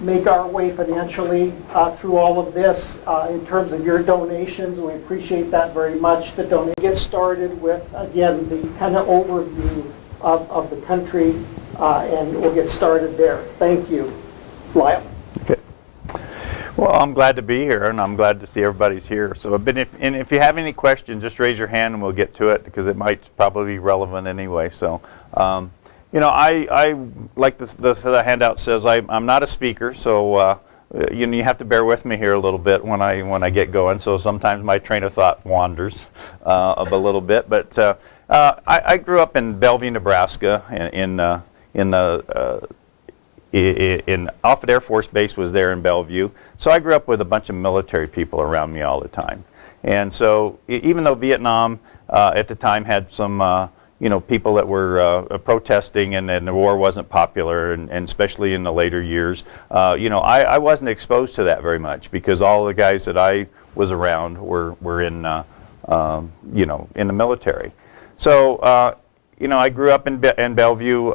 make our way financially through all of this in terms of your donations. We appreciate that very much. The donation. Get started with, again, the kind of overview of the country, and we'll get started there. Thank you. Lyle. Okay. Well, I'm glad to be here, and I'm glad to see everybody's here. So, if you have any questions, just raise your hand and we'll get to it, because it might probably be relevant anyway. So, you know, I like the handout says, I'm not a speaker, so you know, you have to bear with me here a little bit when I get going. So sometimes my train of thought wanders a little bit. But I grew up in Bellevue, Nebraska, in Offutt Air Force Base was there in Bellevue. So I grew up with a bunch of military people around me all the time. And so even though Vietnam at the time had some you know, people that were protesting, and the war wasn't popular, and especially in the later years, you know, I wasn't exposed to that very much, because all the guys that I was around were in, you know, in the military. So, you know, I grew up in Bellevue.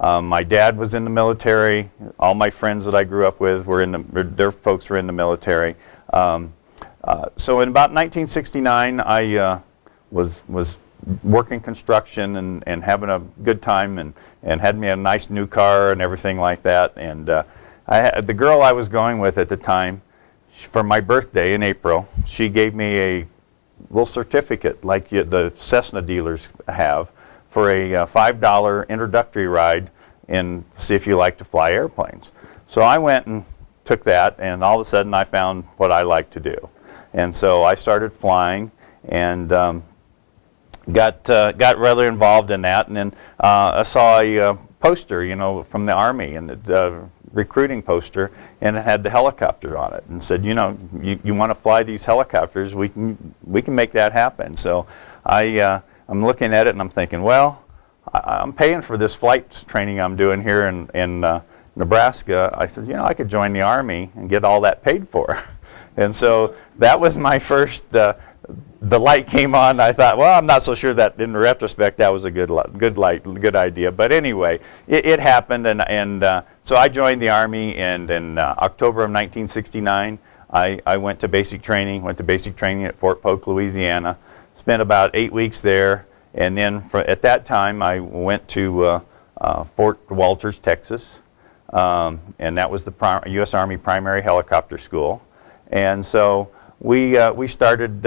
My dad was in the military. All my friends that I grew up with were their folks were in the military. So in about 1969, I was working construction and having a good time, and had me a nice new car and everything like that. And the girl I was going with at the time, for my birthday in April, she gave me a little certificate like the Cessna dealers have for a $5 introductory ride and see if you like to fly airplanes. So I went and took that, and all of a sudden I found what I like to do. And so I started flying, and got rather involved in that, and then I saw a poster, you know, from the Army, and the recruiting poster, and it had the helicopter on it, and said, you know, you want to fly these helicopters? We can make that happen. So I'm looking at it, and I'm thinking, well, I'm paying for this flight training I'm doing here in Nebraska. I said, you know, I could join the Army and get all that paid for. And so that was my first. The light came on. I thought, well, I'm not so sure that in retrospect that was a good idea. But anyway, it happened, and so I joined the Army, and in October of 1969, I went to basic training. Went to basic training at Fort Polk, Louisiana. Spent about 8 weeks there, and then at that time I went to Fort Walters, Texas, and that was the U.S. Army Primary Helicopter School, and so. We started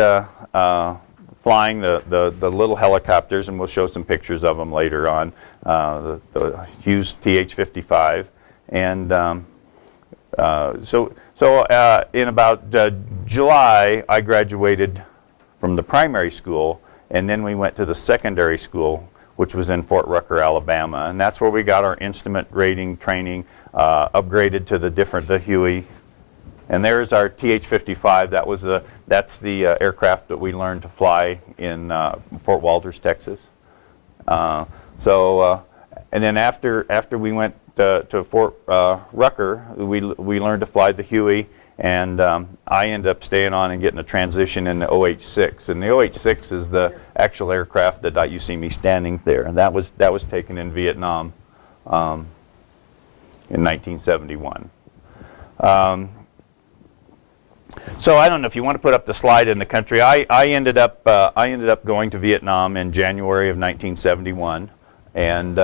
flying the little helicopters, and we'll show some pictures of them later on, the Hughes TH-55. And so in about July, I graduated from the primary school, and then we went to the secondary school, which was in Fort Rucker, Alabama. And that's where we got our instrument rating training, upgraded to the Huey. And there's our TH-55. That's the aircraft that we learned to fly in Fort Walters, Texas. And then after we went to Fort Rucker, we learned to fly the Huey, and I ended up staying on and getting a transition in the OH-6. And the OH-6 is the actual aircraft that you see me standing there, and that was taken in Vietnam in 1971. So I don't know if you want to put up the slide in the country. I ended up going to Vietnam in January of 1971, and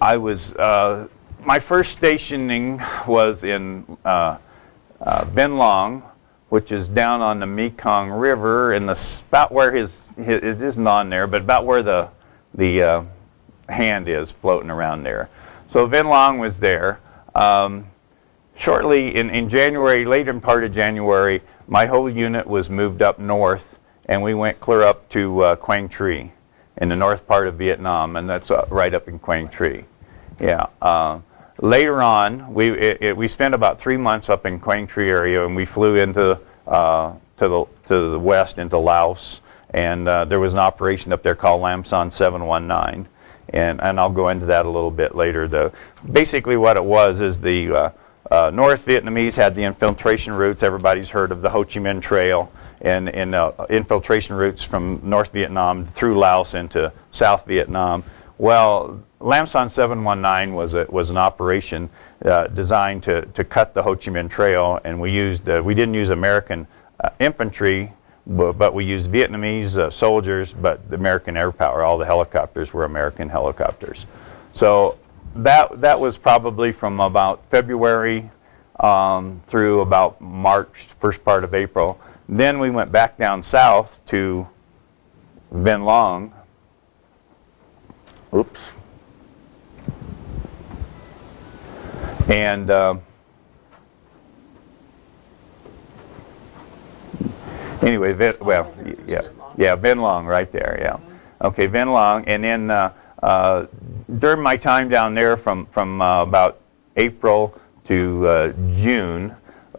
I was my first stationing was in Bien Long, which is down on the Mekong River, in about where it isn't on there, but about where the hand is floating around there. So Bien Long was there. Shortly in January, later part of January, my whole unit was moved up north, and we went clear up to Quang Tri in the north part of Vietnam, and that's right up in Quang Tri. Yeah. Later on, we spent about 3 months up in Quang Tri area, and we flew into to the west into Laos, and there was an operation up there called Lam Son 719, and I'll go into that a little bit later. Basically, what it was is the North Vietnamese had the infiltration routes. Everybody's heard of the Ho Chi Minh Trail, and infiltration routes from North Vietnam through Laos into South Vietnam. Well, Lam Son 719 was an operation designed to cut the Ho Chi Minh Trail, and we didn't use American infantry, but we used Vietnamese soldiers, but the American air power. All the helicopters were American helicopters. So that was probably from about February through about March, first part of April. Then we went back down south to Vinh Long. Oops. And anyway, Vinh Long right there, yeah. Okay, Vinh Long, and then during my time down there from about April to June,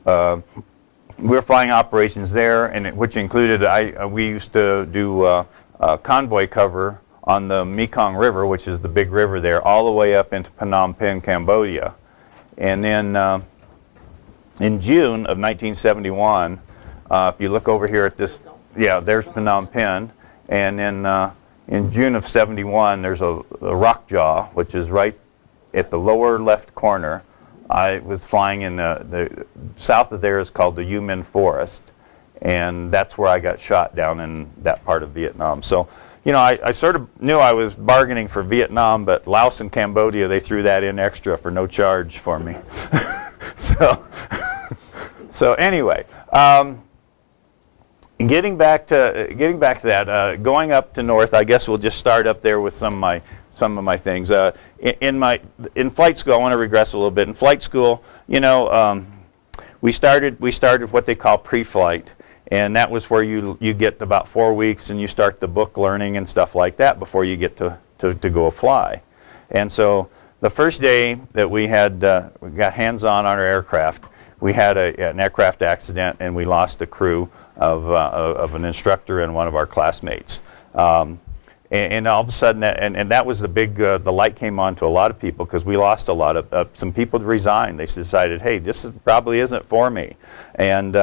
we were flying operations there, and which included we used to do convoy cover on the Mekong River, which is the big river there, all the way up into Phnom Penh, Cambodia. And then in June of 1971, if you look over here at this, yeah, there's Phnom Penh. And then in June of 71, there's a rock jaw, which is right at the lower left corner. I was flying in the south of there is called the U Minh Forest, and that's where I got shot down in that part of Vietnam. So, you know, I sort of knew I was bargaining for Vietnam, but Laos and Cambodia, they threw that in extra for no charge for me. So anyway, getting back to that, going up to north, I guess we'll just start up there with some of my things. In flight school, I want to regress a little bit. In flight school, you know, we started what they call pre-flight, and that was where you get about 4 weeks and you start the book learning and stuff like that before you get to go fly. And so the first day that we got hands-on our aircraft, we had an aircraft accident and we lost the crew of an instructor and one of our classmates. And all of a sudden, and that was the light came on to a lot of people because we lost a lot of, some people resigned. They decided, hey, this probably isn't for me. And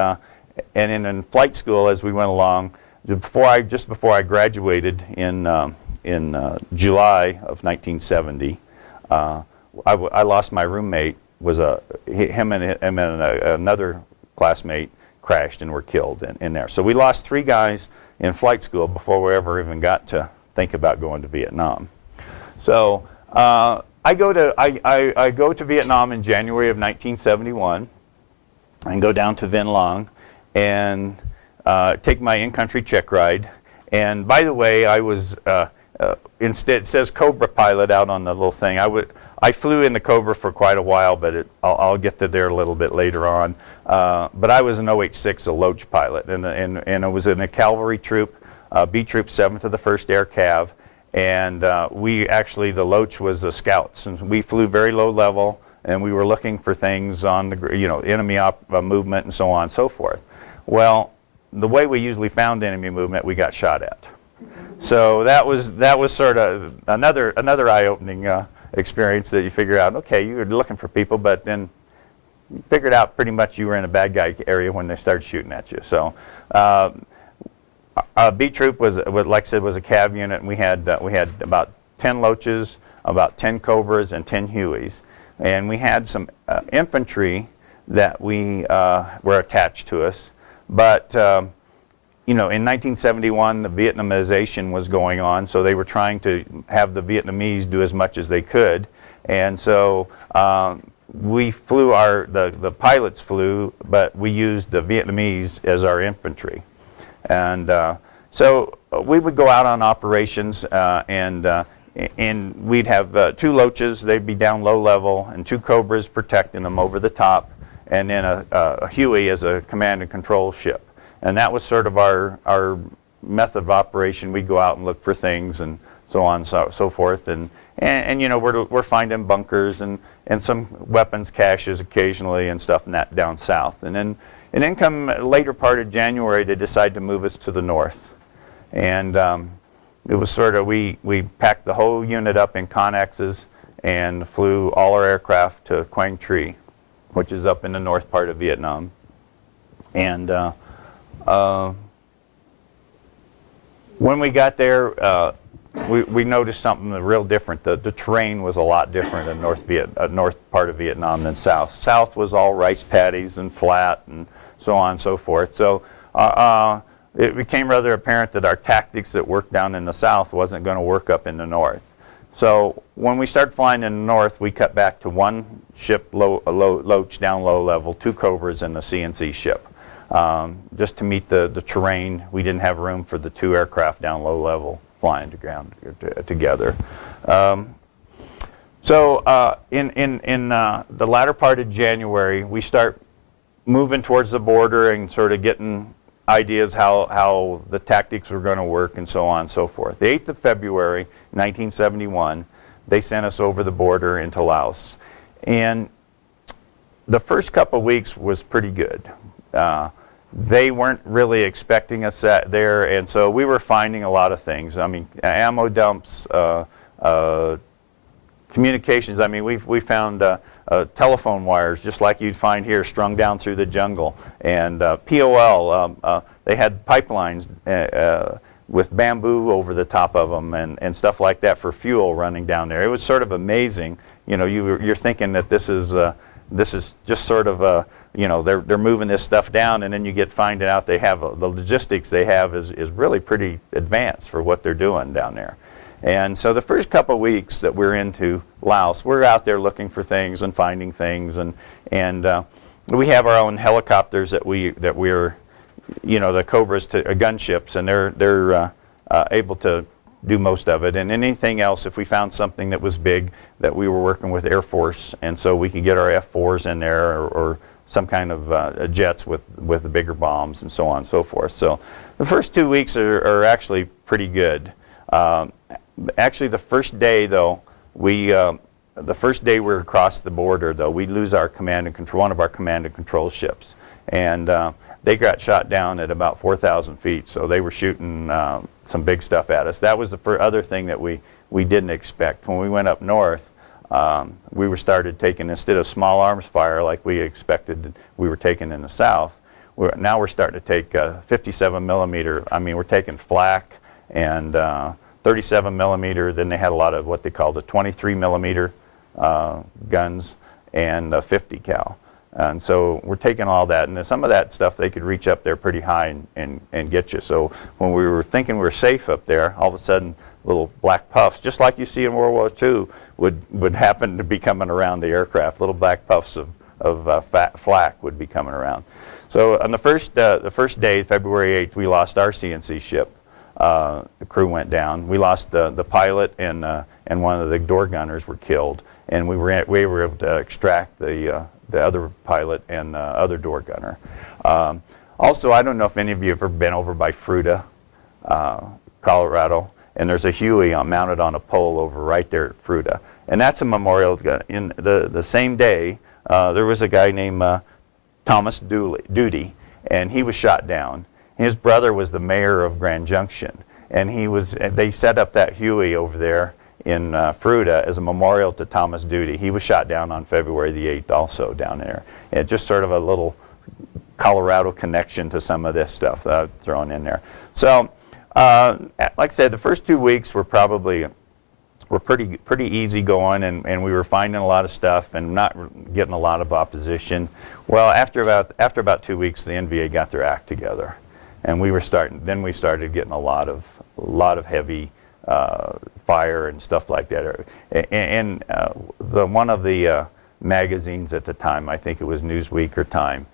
in flight school, as we went along, just before I graduated in July of 1970, I lost my roommate. Him and another classmate crashed and were killed in there. So we lost 3 guys in flight school before we ever even got to think about going to Vietnam. So I go to Vietnam in January of 1971 and go down to Vinh Long and take my in-country check ride. And by the way, I was instead, it says Cobra pilot out on the little thing. I flew in the Cobra for quite a while, but I'll get to there a little bit later on. But I was an OH-6, a Loach pilot, and I was in a cavalry troop, B Troop 7th of the 1st Air Cav, and the Loach was the scouts, and we flew very low level, and we were looking for things on the, enemy movement and so on and so forth. Well, the way we usually found enemy movement, we got shot at. So that was sort of another eye-opening experience that you figure out, okay, you were looking for people, but then you figured out pretty much you were in a bad guy area when they started shooting at you. So B Troop was, like I said, was a Cav unit, and we had about 10 Loaches, about 10 Cobras, and 10 Hueys, and we had some infantry that were attached to us, but in 1971, the Vietnamization was going on, so they were trying to have the Vietnamese do as much as they could, and so we flew the pilots flew, but we used the Vietnamese as our infantry. And so we would go out on operations, and we'd have 2 Loaches, they'd be down low level, and 2 Cobras protecting them over the top, and then a Huey as a command and control ship. And that was sort of our method of operation. We'd go out and look for things and so on and so forth. And we're finding bunkers and some weapons caches occasionally and stuff in that down south. And then come later part of January, they decided to move us to the north. And it was sort of, we packed the whole unit up in Connexes and flew all our aircraft to Quang Tri, which is up in the north part of Vietnam. And when we got there, we noticed something real different. The terrain was a lot different in north part of Vietnam than south. South was all rice paddies and flat and so on and so forth. So it became rather apparent that our tactics that worked down in the south wasn't going to work up in the north. So when we started flying in the north, we cut back to one ship, Loach down low level, 2 Cobras and a CNC ship. Just to meet the terrain, we didn't have room for the 2 aircraft down low level flying to ground together. So in the latter part of January, we start moving towards the border and sort of getting ideas how the tactics were going to work and so on and so forth. The 8th of February, 1971, they sent us over the border into Laos. And the first couple of weeks was pretty good. They weren't really expecting us there, and so we were finding a lot of things. I mean, ammo dumps, communications. I mean, we found telephone wires, just like you'd find here, strung down through the jungle. And POL, they had pipelines with bamboo over the top of them and stuff like that for fuel running down there. It was sort of amazing. You know, you're thinking that this is just sort of you know, they're moving this stuff down, and then you get finding out they have the logistics they have is really pretty advanced for what they're doing down there. And so the first couple of weeks that we're into Laos, we're out there looking for things and finding things, and we have our own helicopters that we're, you know, the Cobras to gunships, and they're able to do most of it. And anything else, if we found something that was big, that we were working with Air Force, and so we could get our F-4s in there or some kind of jets with the bigger bombs and so on and so forth. So the first 2 weeks are actually pretty good. Actually, the first day though, the first day we were across the border though, we lose our command and control, one of our command and control ships, and they got shot down at about 4,000 feet. So they were shooting some big stuff at us. That was the other thing that we didn't expect. When we went up north, we were started taking, instead of small arms fire like we expected we were taking in the south, now we're starting to take 57 millimeter. I mean, we're taking flak and 37 millimeter. Then they had a lot of what they call the 23 millimeter guns and 50 cal. And so we're taking all that, and some of that stuff they could reach up there pretty high and get you. So when we were thinking we were safe up there, all of a sudden little black puffs, just like you see in World War II, would happen to be coming around the aircraft. Little black puffs of flak would be coming around. So on the first day, February 8th, we lost our CNC ship. The crew went down. We lost the pilot and one of the door gunners were killed, and we were able to extract the other pilot and the other door gunner. Also, I don't know if any of you have ever been over by Fruita, Colorado, and there's a Huey mounted on a pole over right there at Fruita, and that's a memorial. In the same day, there was a guy named Thomas Duty, and he was shot down. His brother was the mayor of Grand Junction, and they set up that Huey over there in Fruita as a memorial to Thomas Duty. He was shot down on February the 8th also down there. And just sort of a little Colorado connection to some of this stuff that I've thrown in there. So, like I said, the first 2 weeks were pretty easy going, and we were finding a lot of stuff and not getting a lot of opposition. Well, after about 2 weeks, the NVA got their act together, and we started getting a lot of heavy fire and stuff like that. And one of the magazines at the time, I think it was Newsweek or Time,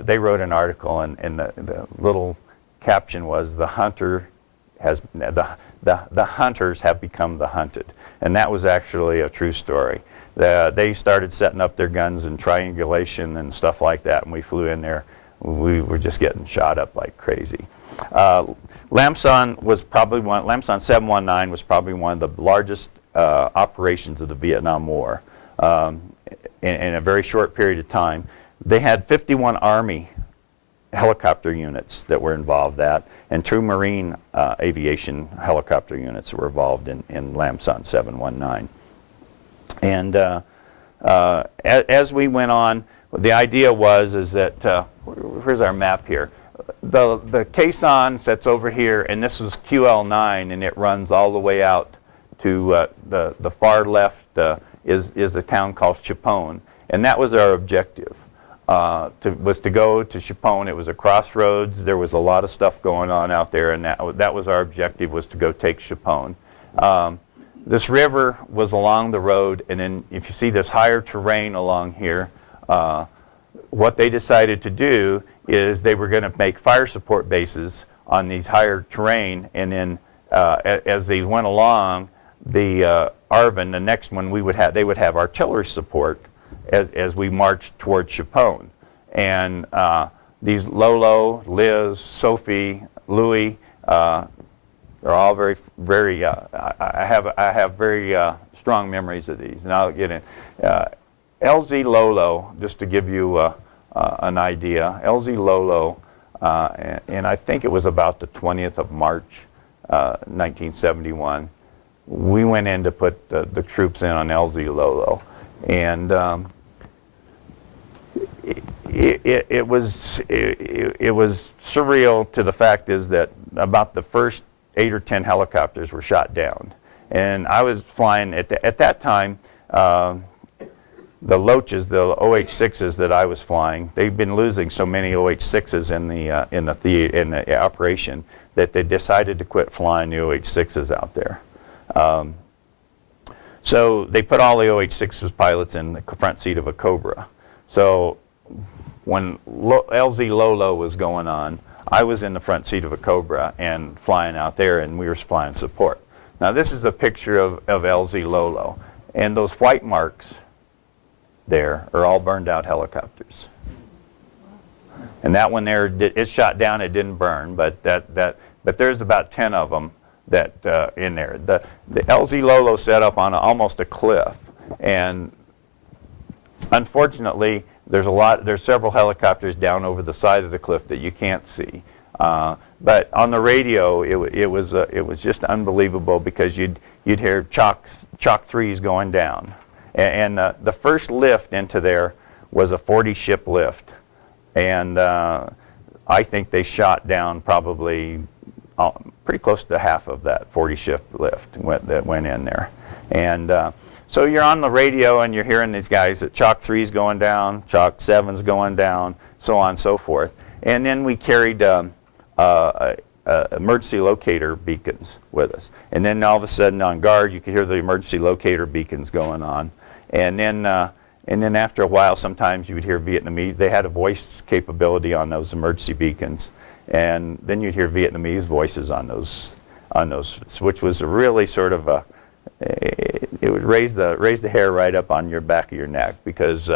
they wrote an article, and the little caption was, the hunters have become the hunted. And that was actually a true story. They started setting up their guns in triangulation and stuff like that, and we flew in there. We were just getting shot up like crazy. Lam Son 719 was probably one of the largest operations of the Vietnam War in a very short period of time. They had 51 Army helicopter units that were involved and 2 Marine aviation helicopter units that were involved in Lam Son 719. And as we went on, the idea was that, here's our map here. the caisson sits over here, and this is QL9, and it runs all the way out to the far left is a town called Chapone, and that was our objective. Was to go to Chapone. It was a crossroads. There was a lot of stuff going on out there, and that was our objective, was to go take Chapone. This river was along the road, and then if you see this higher terrain along here, what they decided to do is they were going to make fire support bases on these higher terrain, and then as they went along, the Arvin, the next one, they would have artillery support as we marched towards Chapone. And these Lolo, Liz, Sophie, Louis are all very, very. I have very strong memories of these, and I'll get in. LZ Lolo, just to give you an idea, LZ Lolo, and I think it was about the 20th of March, 1971. We went in to put the troops in on LZ Lolo, and it was surreal. To the fact is that about the first 8 or 10 helicopters were shot down, and I was flying at that time. The Loaches, the OH-6s that I was flying, they've been losing so many OH-6s in the operation that they decided to quit flying the OH-6s out there. So they put all the OH-6 pilots in the front seat of a Cobra. So when LZ Lolo was going on, I was in the front seat of a Cobra and flying out there, and we were flying support. Now this is a picture of LZ Lolo, and those white marks there are all burned out helicopters. And that one there, it shot down, it didn't burn, but there's about 10 of them that in there. The LZ Lolo set up on almost a cliff, and unfortunately there's several helicopters down over the side of the cliff that you can't see. But on the radio it was just unbelievable, because you'd hear Chalk 3s going down. And the first lift into there was a 40-ship lift, and I think they shot down probably pretty close to half of that 40-ship lift that went in there. And so you're on the radio and you're hearing these guys that Chalk 3's going down, Chalk 7's going down, so on and so forth. And then we carried emergency locator beacons with us. And then all of a sudden on guard you could hear the emergency locator beacons going on. And then after a while, sometimes you would hear Vietnamese. They had a voice capability on those emergency beacons, and then you'd hear Vietnamese voices on those, which was really sort of it would raise the hair right up on your back of your neck, because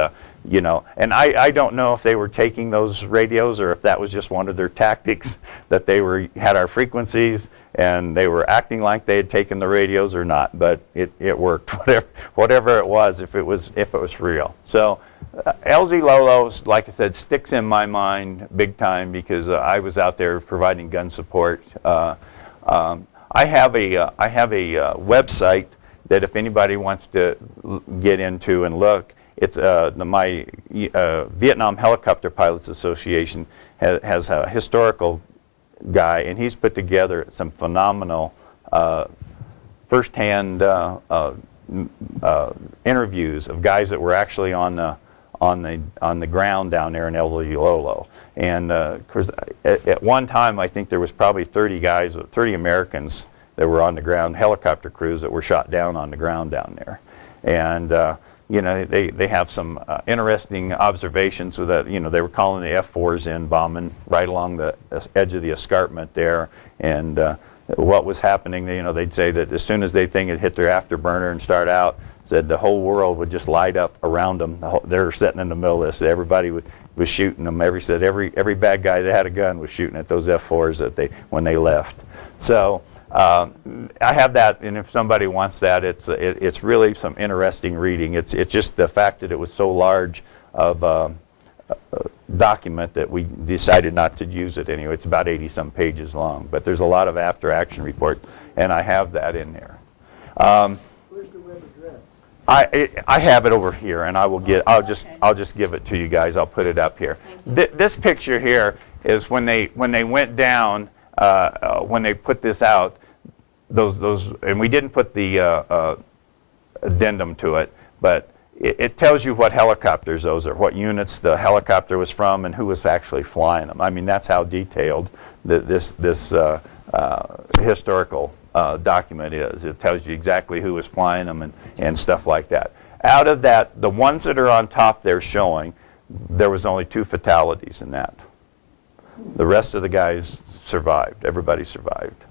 you know. And I don't know if they were taking those radios or if that was just one of their tactics, that they had our frequencies and they were acting like they had taken the radios or not, but it worked, whatever it was, if it was real. So LZ Lolo, like I said, sticks in my mind big time, because I was out there providing gun support. I have a website that if anybody wants to get into and look, it's my Vietnam Helicopter Pilots Association has a historical guy, and he's put together some phenomenal first-hand interviews of guys that were actually on the ground down there in LZ Lolo. And of course, at one time, I think there was probably 30 Americans that were on the ground, helicopter crews that were shot down on the ground down there. And you know, they have some interesting observations with that. You know, they were calling the F-4s in, bombing right along the edge of the escarpment there, and what was happening, you know, they'd say that as soon as they think it hit their afterburner and start out, said the whole world would just light up around them. They're sitting in the middle of this. Everybody was shooting them. Every bad guy that had a gun was shooting at those F-4s when they left. So I have that, and if somebody wants that, it's really some interesting reading. It's just the fact that it was so large of a document that we decided not to use it anyway. It's about 80-some pages long, but there's a lot of after-action reports, and I have that in there. Where's the web address? I have it over here, and I'll just give it to you guys. I'll put it up here. This picture here, is when they went down, when they put this out, those and we didn't put the addendum to it, but it tells you what helicopters those are, what units the helicopter was from, and who was actually flying them. I mean, that's how detailed this historical document is. It tells you exactly who was flying them and stuff like that. Out of that, the ones that are on top there showing, there was only 2 fatalities in that. The rest of the guys survived. Everybody survived.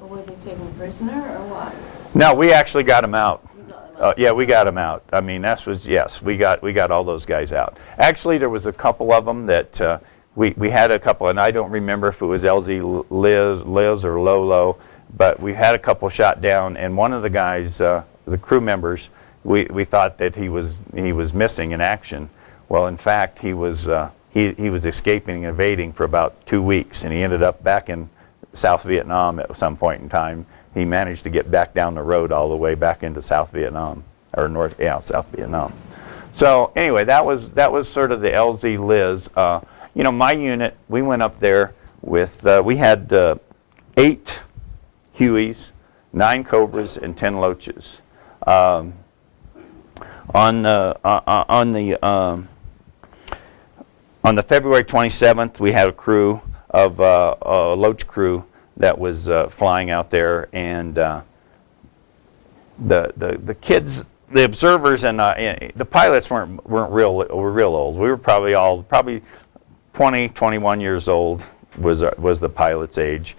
Were they taken prisoner or what? No, we actually got them out. You got them out. Yeah, we got them out. I mean, yes, we got all those guys out. Actually, there was a couple of them that we had a couple, and I don't remember if it was LZ Liz or Lolo, but we had a couple shot down, and one of the guys, the crew members, we thought that he was missing in action. Well, in fact, he was escaping and evading for about 2 weeks, and he ended up back in South Vietnam at some point in time. He managed to get back down the road all the way back into South Vietnam, or South Vietnam. So anyway, that was sort of the LZ Liz. You know, my unit, we went up there with, we had 8 Hueys, 9 Cobras, and 10 Loaches. On the February 27th, we had a crew of a Loach crew that was flying out there, and the kids, the observers, and the pilots were real old. We were probably 20, 21 years old was the pilot's age.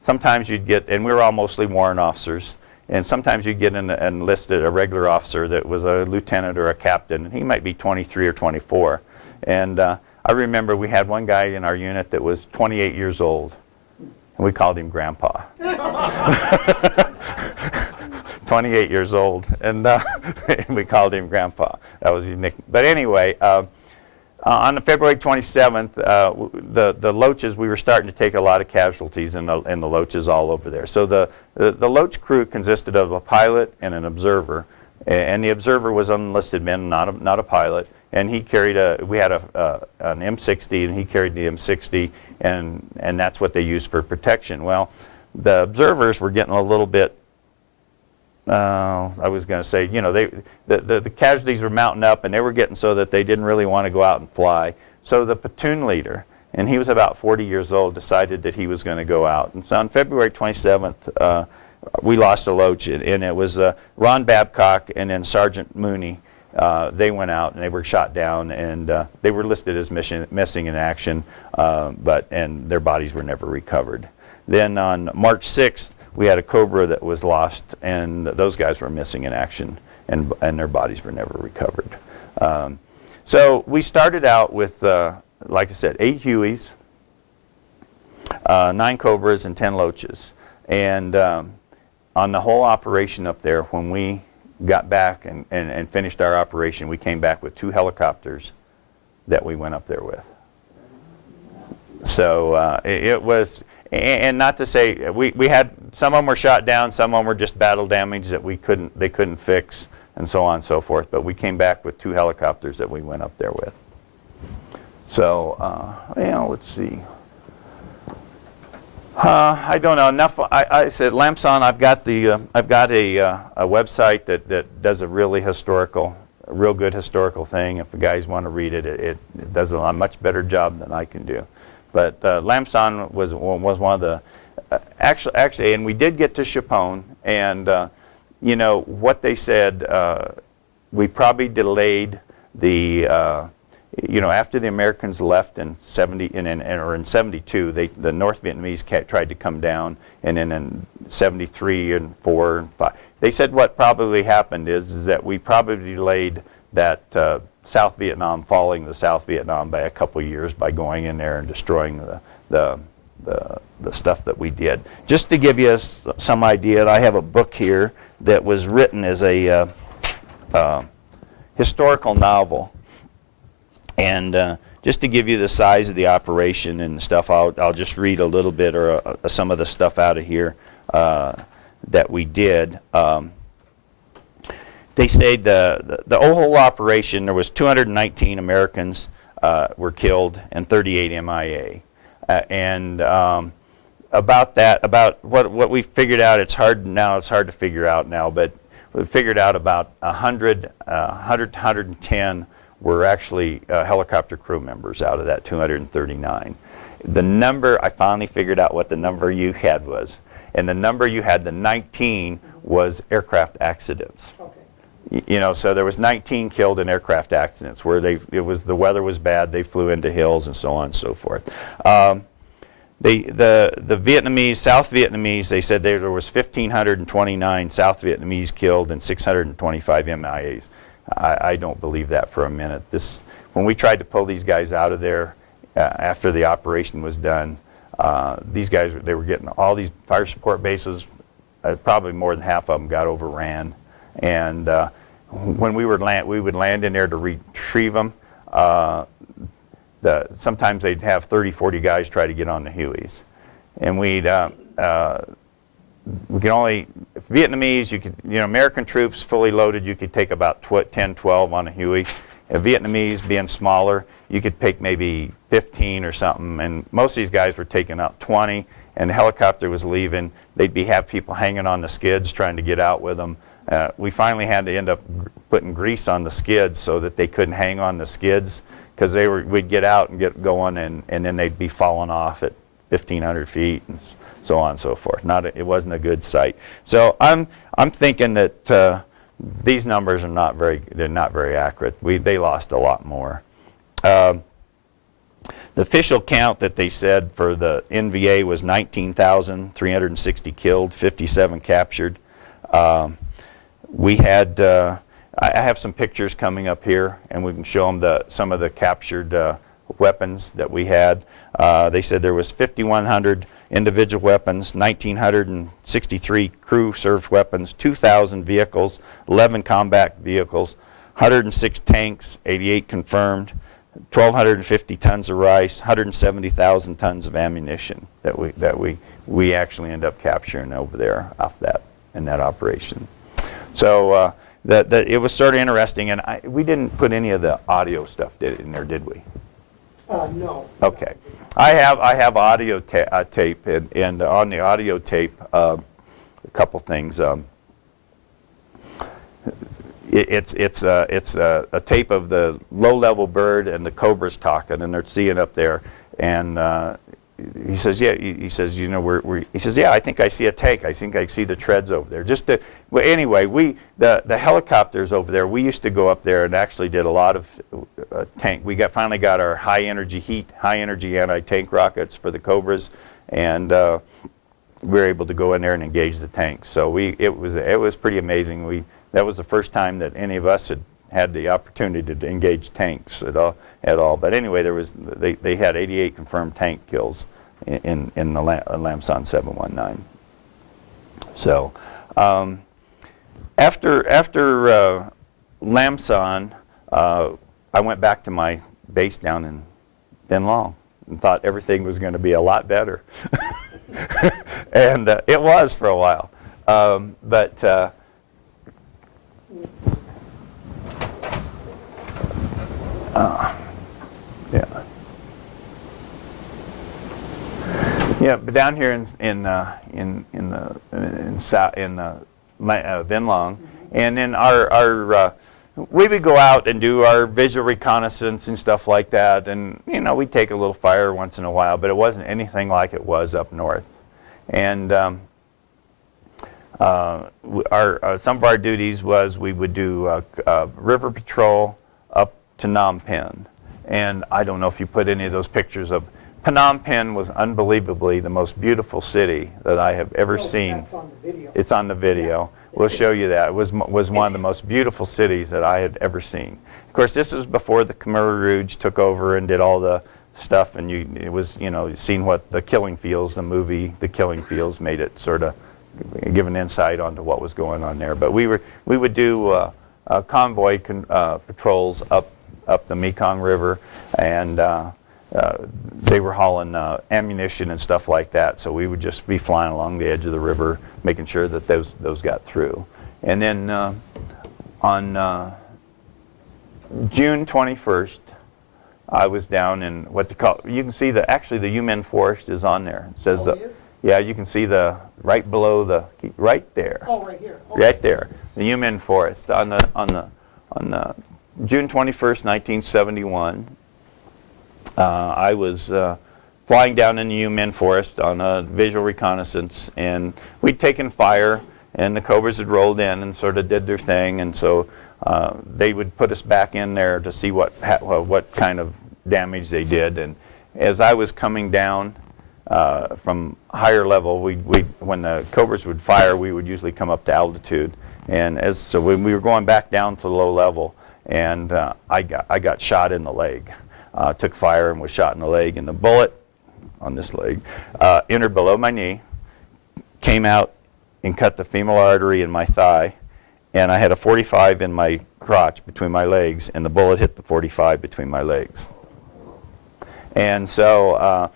Sometimes you'd get, and we were all mostly warrant officers, and sometimes you'd get enlisted a regular officer that was a lieutenant or a captain, and he might be 23 or 24. And I remember we had one guy in our unit that was 28 years old, and we called him Grandpa. 28 years old, and we called him Grandpa. That was his nickname. But anyway, on the February 27th, the Loaches, we were starting to take a lot of casualties in the Loaches all over there. So the Loach crew consisted of a pilot and an observer, and the observer was an enlisted man, not a pilot. And he carried we had an M60, and he carried the M60, and that's what they used for protection. Well, the observers were getting a little bit, I was going to say, you know, the casualties were mounting up, and they were getting so that they didn't really want to go out and fly. So the platoon leader, and he was about 40 years old, decided that he was going to go out. And so on February 27th, we lost a Loach, and it was Ron Babcock and then Sergeant Mooney. They went out and they were shot down, and they were listed as missing in action, and their bodies were never recovered. Then on March 6th, we had a Cobra that was lost, and those guys were missing in action, and their bodies were never recovered. So we started out with, like I said, 8 Hueys, 9 Cobras, and 10 Loaches. And on the whole operation up there, when we got back and finished our operation, we came back with 2 helicopters that we went up there with. So it was, and not to say, we had, some of them were shot down, some of them were just battle damage that they couldn't fix, and so on and so forth, but we came back with 2 helicopters that we went up there with. So, let's see. I don't know enough. I said, Lam Son, I've got a website that does a real good historical thing. If the guys want to read it, it does a much better job than I can do. But Lam Son was one of the actually, and we did get to Chapone, and you know what they said. We probably delayed the. After the Americans left in 72, the North Vietnamese tried to come down, and then in 73 and 4 and 5, they said what probably happened is that we probably delayed that South Vietnam, falling the South Vietnam by a couple years by going in there and destroying the stuff that we did. Just to give you some idea, I have a book here that was written as a historical novel. And just to give you the size of the operation and stuff, I'll just read a little bit or some of the stuff out of here that we did. They say the whole operation, there was 219 Americans, were killed and 38 MIA. About what we figured out, it's hard to figure out now, but we figured out about 100 to 110 were actually helicopter crew members out of that 239. The number, I finally figured out what the number you had was. And the number you had, the 19, was aircraft accidents. Okay. You know, so there was 19 killed in aircraft accidents where the weather was bad, they flew into hills and so on and so forth. The Vietnamese, South Vietnamese, they said there was 1,529 South Vietnamese killed and 625 MIAs. I don't believe that for a minute. When we tried to pull these guys out of there after the operation was done, these guys, they were getting all these fire support bases, probably more than half of them got overran. And when we would land in there to retrieve them, sometimes they'd have 30, 40 guys try to get on the Hueys. And we could only, Vietnamese, American troops fully loaded, you could take about 10, 12 on a Huey. Vietnamese being smaller, you could take maybe 15 or something, and most of these guys were taking out 20, and the helicopter was leaving. They'd have people hanging on the skids trying to get out with them. We finally had to end up putting grease on the skids so that they couldn't hang on the skids, because we'd get out and get going, and then they'd be falling off at 1,500 feet and so on and so forth. It wasn't a good sight. So I'm thinking that these numbers are not very accurate. They lost a lot more. The official count that they said for the NVA was 19,360 killed, 57 captured. We had, I have some pictures coming up here, and we can show them some of the captured weapons that we had. They said there was 5,100 individual weapons, 1,963 crew-served weapons, 2,000 vehicles, 11 combat vehicles, 106 tanks, 88 confirmed, 1,250 tons of rice, 170,000 tons of ammunition that we actually end up capturing over there in that operation. So it was sort of interesting, and we didn't put any of the audio stuff in there, did we? No. Okay. I have audio tape, and on the audio tape, a couple things. It's a tape of the low-level bird and the cobras talking, and they're seeing up there, and he says, yeah. He says, he says, yeah. I think I see a tank. I think I see the treads over there. Well, anyway, the helicopters over there. We used to go up there and actually did a lot of tank. We finally got our high energy anti-tank rockets for the Cobras, and we were able to go in there and engage the tanks. So it was pretty amazing. That was the first time that any of us had the opportunity to engage tanks at all. But anyway, they had 88 confirmed tank kills in the Lam Son 719. So after Lam Son, I went back to my base down in Bien Long and thought everything was going to be a lot better, and it was for a while. Yeah, but down here in Bien Long, and then we would go out and do our visual reconnaissance and stuff like that, and we'd take a little fire once in a while, but it wasn't anything like it was up north. And some of our duties was we would do river patrol up to Phnom Penh. And I don't know if you put any of those pictures of Phnom Penh. Was unbelievably the most beautiful city that I have ever seen. That's on the video. It's on the video. We'll show you that. It was one of the most beautiful cities that I had ever seen. Of course, this was before the Camaraderie took over and did all the stuff, and seen what the Killing Fields, the movie The Killing Fields, made it sort of give an insight onto what was going on there. But we would do convoy patrols up the Mekong River, and they were hauling ammunition and stuff like that. So we would just be flying along the edge of the river, making sure that those got through. And then on June 21st, I was down in what they call, you can see actually the Yumen Forest is on there. It says, Oh, it is? yeah, you can see right below right there. Oh, right here. Okay. Right there, the Yumen Forest on the June 21st, 1971. I was flying down in the Yumen Forest on a visual reconnaissance, and we'd taken fire, and the Cobras had rolled in and sort of did their thing, and so they would put us back in there to see what kind of damage they did. And as I was coming down from higher level, when the Cobras would fire, we would usually come up to altitude, and so when we were going back down to low level, and I got shot in the leg. Took fire and was shot in the leg, and the bullet on this leg entered below my knee, came out and cut the femoral artery in my thigh, and I had a 45 in my crotch between my legs, and the bullet hit the 45 between my legs. And so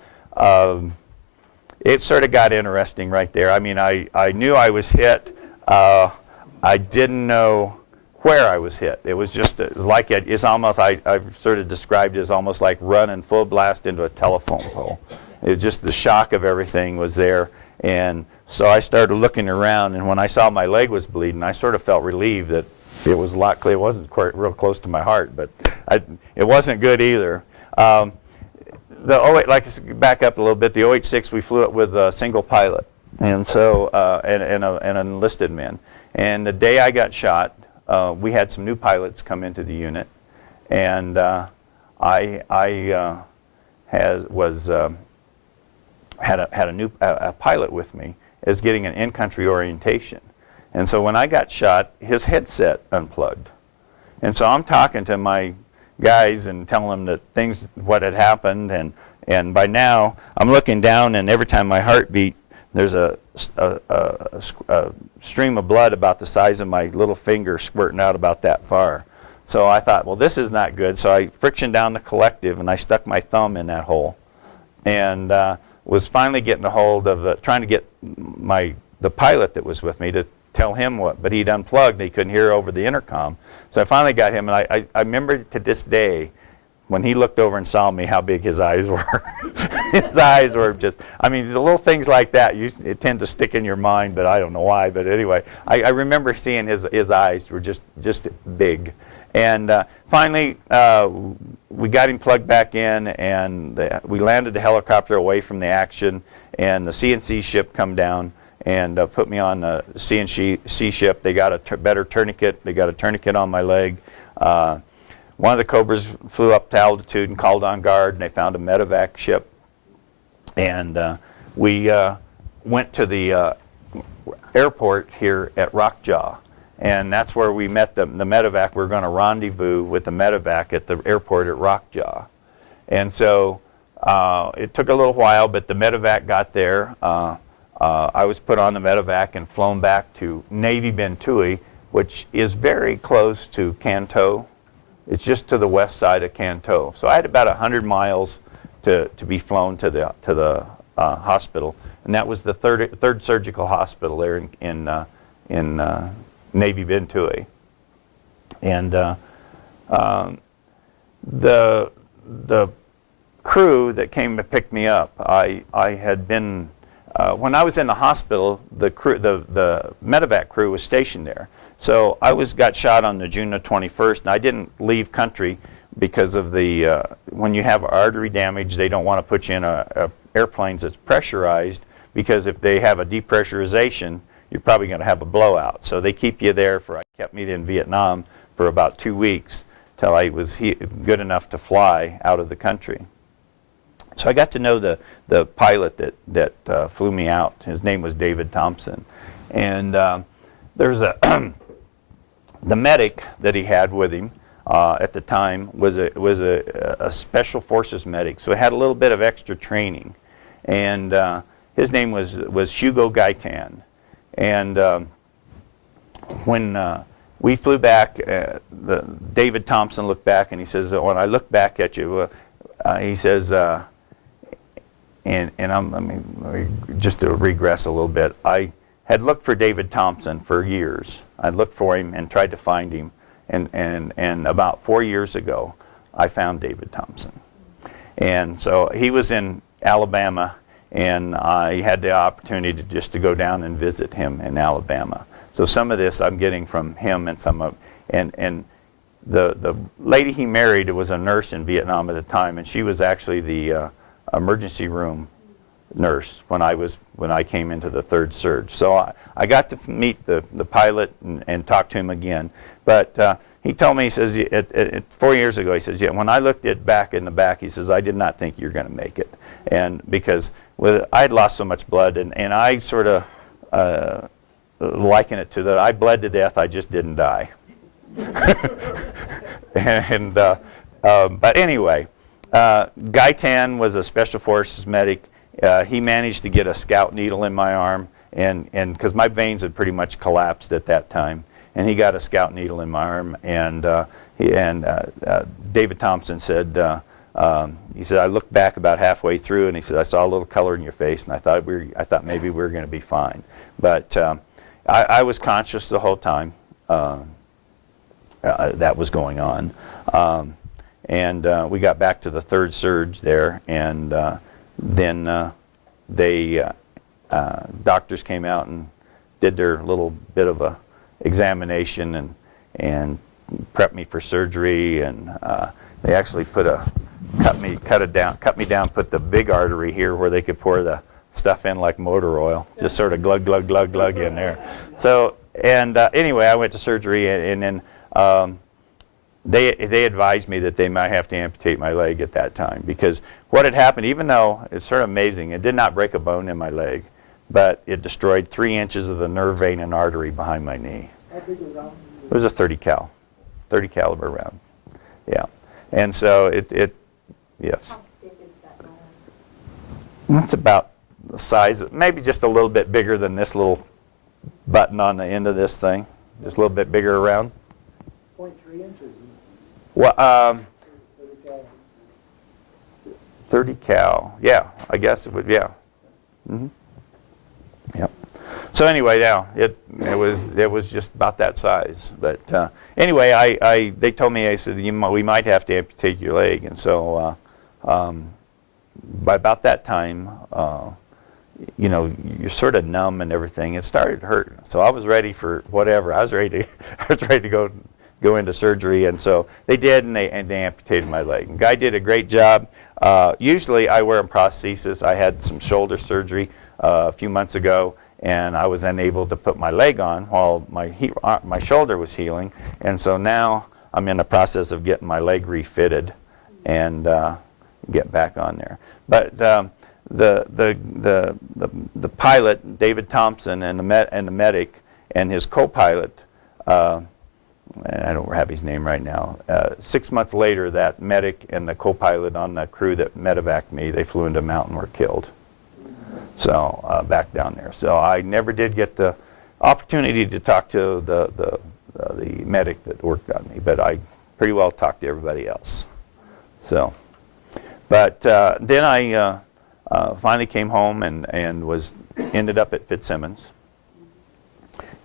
it sort of got interesting right there. I mean, I knew I was hit. I didn't know where I was hit. It was just like it's almost, I've sort of described it as almost like running full blast into a telephone pole. It was just the shock of everything was there. And so I started looking around, and when I saw my leg was bleeding, I sort of felt relieved that it was a lot clear. It wasn't quite real close to my heart, but it wasn't good either. Like back up a little bit, the OH-6 we flew it with a single pilot, and so and an enlisted man. And the day I got shot, we had some new pilots come into the unit, and I had a new pilot with me as getting an in-country orientation. And so when I got shot, his headset unplugged, and so I'm talking to my guys and telling them that what had happened, and by now I'm looking down, and every time my heart beat, there's a stream of blood about the size of my little finger squirting out about that far. So I thought, well, this is not good. So I frictioned down the collective, and I stuck my thumb in that hole, and was finally getting a hold of trying to get the pilot that was with me to tell him but he'd unplugged. He couldn't hear over the intercom. So I finally got him, and I remember to this day, when he looked over and saw me, how big his eyes were. His eyes were just, I mean, the little things like that, it tend to stick in your mind, but I don't know why. But anyway, I remember seeing his eyes were just big. And finally, we got him plugged back in, and we landed the helicopter away from the action, and the CNC ship come down and put me on the CNC ship. They got a better tourniquet. They got a tourniquet on my leg. One of the Cobras flew up to altitude and called on guard, and they found a medevac ship. And we went to the airport here at Rockjaw, and that's where we met the medevac. We were going to rendezvous with the medevac at the airport at Rockjaw. And so it took a little while, but the medevac got there. I was put on the medevac and flown back to Navy Bentui, which is very close to Kanto. It's just to the west side of Kanto. So I had about 100 miles to be flown to the hospital, and that was the third surgical hospital there in Navy Bentui. And the crew that came to pick me up, I had been when I was in the hospital, the medevac crew was stationed there. So I got shot on the June the 21st, and I didn't leave country because of when you have artery damage, they don't want to put you in a airplanes that's pressurized, because if they have a depressurization, you're probably going to have a blowout. So they keep you there kept me in Vietnam for about 2 weeks till I was good enough to fly out of the country. So I got to know the pilot that flew me out. His name was David Thompson, and there's the medic that he had with him at the time was a special forces medic, so he had a little bit of extra training, and his name was Hugo Gaitan. And when we flew back, David Thompson looked back, and he says, when I look back at you, he says, just to regress a little bit, I had looked for David Thompson for years. I'd looked for him and tried to find him, and about 4 years ago, I found David Thompson. And so he was in Alabama, and I had the opportunity to go down and visit him in Alabama. So some of this I'm getting from him, and and the lady he married was a nurse in Vietnam at the time, and she was actually the emergency room nurse when I came into the third surge. So I got to meet the pilot and talk to him again. But he told me, he says, 4 years ago, he says, yeah, when I looked at back in the back, he says, I did not think you're going to make it. And because I had lost so much blood, and I sort of liken it to that I bled to death, I just didn't die. But anyway, Guy Tan was a Special Forces medic. He managed to get a scout needle in my arm, and because my veins had pretty much collapsed at that time, and he got a scout needle in my arm, and David Thompson said, he said, I looked back about halfway through, and he said, I saw a little color in your face, and I thought maybe we were going to be fine. But I was conscious the whole time that was going on. And we got back to the third surge there, and then doctors came out and did their little bit of a examination and prepped me for surgery, and they actually cut me down, put the big artery here where they could pour the stuff in like motor oil, just sort of glug glug glug glug in there. So anyway, I went to surgery, and then they advised me that they might have to amputate my leg at that time, because what had happened, even though it's sort of amazing, it did not break a bone in my leg, but it destroyed 3 inches of the nerve vein and artery behind my knee. How big was that? It was a 30 caliber round. Yeah. And so it yes. How big is that bone? It's about the size, maybe just a little bit bigger than this little button on the end of this thing, just a little bit bigger around. 0.3 inches. Well, 30 cal. Yeah, I guess it would. Yeah. Mm-hmm. Yep. So anyway, yeah, it was just about that size. But anyway, they told me, I said, we might have to amputate your leg, and so by about that time, you're sort of numb and everything. It started hurting, so I was ready for whatever. I was ready to go into surgery, and so they did, and they amputated my leg. And Guy did a great job. Usually I wear a prosthesis. I had some shoulder surgery a few months ago, and I was then able to put my leg on while my shoulder was healing. And so now I'm in the process of getting my leg refitted and get back on there. But the pilot, David Thompson, and the medic and his co-pilot, I don't have his name right now. 6 months later, that medic and the co-pilot on the crew that medevaced me, they flew into a mountain and were killed. So back down there. So I never did get the opportunity to talk to the medic that worked on me, but I pretty well talked to everybody else. So, but then I finally came home and ended up at Fitzsimmons,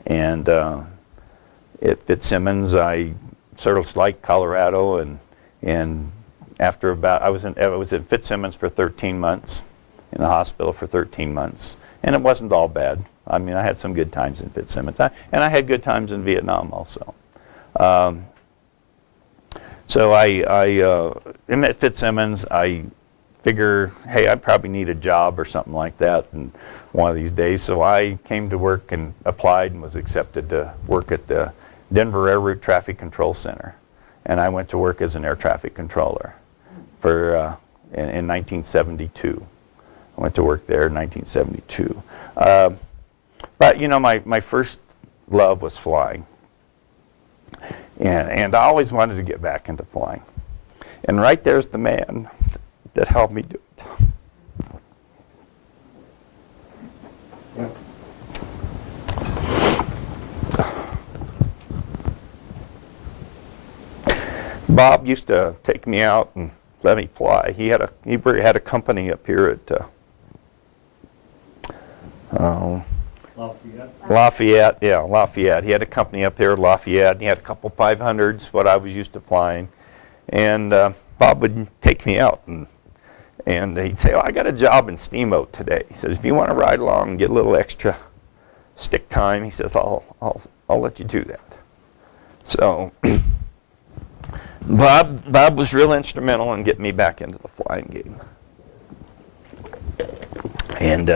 and at Fitzsimmons, I sort of liked Colorado, and after I was in Fitzsimmons for 13 months, in the hospital for 13 months, and it wasn't all bad. I mean, I had some good times in Fitzsimmons, and I had good times in Vietnam also. So I'm at Fitzsimmons. I figure, hey, I probably need a job or something like that, and one of these days. So I came to work and applied and was accepted to work at the Denver Air Route Traffic Control Center, and I went to work as an air traffic controller for in 1972. I went to work there in 1972. But my first love was flying, and I always wanted to get back into flying. And right there's the man that helped me do it. Bob used to take me out and let me fly. He had a company up here at Lafayette. Yeah, Lafayette. He had a company up there at Lafayette. And he had a couple 500s, what I was used to flying. And Bob would take me out, and And he'd say, oh, I got a job in Steamboat today. He says, if you want to ride along and get a little extra stick time, he says, I'll let you do that. So Bob was real instrumental in getting me back into the flying game. And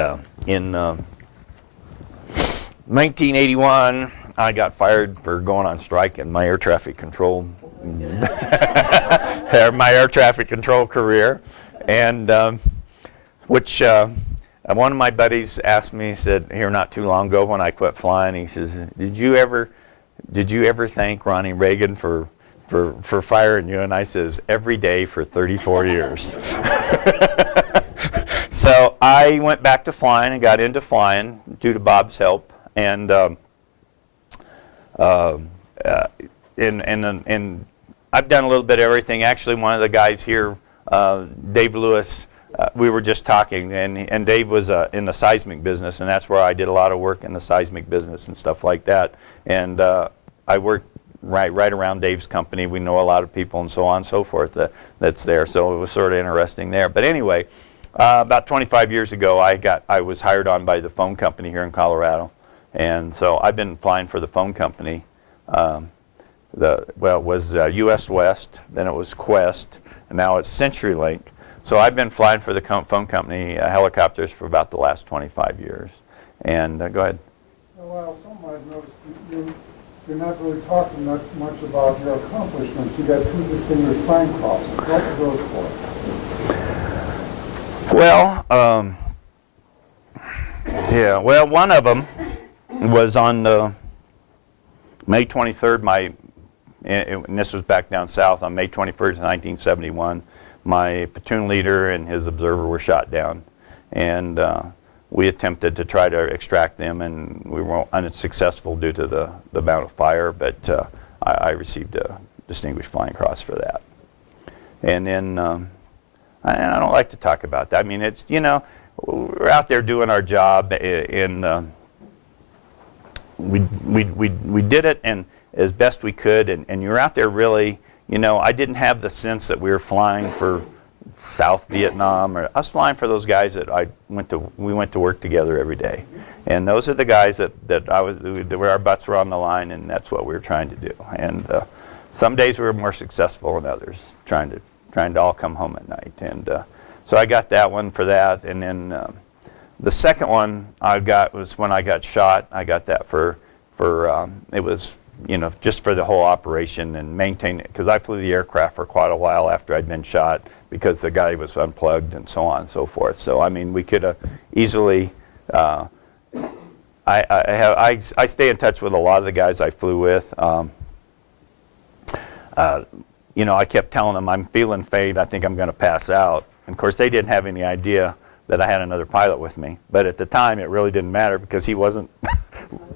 in 1981, I got fired for going on strike in my air traffic control, my air traffic control career, and which one of my buddies asked me, he said, here not too long ago when I quit flying, he says, did you ever thank Ronnie Reagan for firing you? And I says, every day for 34 years. So I went back to flying and got into flying due to Bob's help, and I've done a little bit of everything. Actually, one of the guys here, Dave Lewis, we were just talking, and Dave was in the seismic business, and that's where I did a lot of work in the seismic business and stuff like that. And I worked right around Dave's company. We know a lot of people and so on and so forth that's there. So it was sort of interesting there. But anyway, about 25 years ago, I was hired on by the phone company here in Colorado, and so I've been flying for the phone company. It was US West, then it was Quest, and now it's CenturyLink. So I've been flying for the phone company helicopters for about the last 25 years. And go ahead. Well, something I've noticed, you're not really talking much about your accomplishments. You got 2 distinguished flying crosses. What were those for? Well, one of them was on May 23rd, and this was back down south, on May 21st, 1971. My platoon leader and his observer were shot down, and we attempted to try to extract them, and we were unsuccessful due to the amount of fire, but I received a Distinguished Flying Cross for that. And then, I don't like to talk about that. I mean, it's, we're out there doing our job, and we did it and as best we could, and you're out there really, I didn't have the sense that we were flying for South Vietnam, or I was flying for those guys that we went to work together every day. And those are the guys that where our butts were on the line, and that's what we were trying to do. And some days we were more successful than others, trying to all come home at night. And so I got that one for that. And then the second one I got was when I got shot. I got that for it was, just for the whole operation and maintain it, because I flew the aircraft for quite a while after I'd been shot, because the guy was unplugged and so on and so forth. So I mean, we could have easily. I stay in touch with a lot of the guys I flew with. I kept telling them, I'm feeling faint, I think I'm going to pass out. And of course, they didn't have any idea that I had another pilot with me. But at the time, it really didn't matter, because he wasn't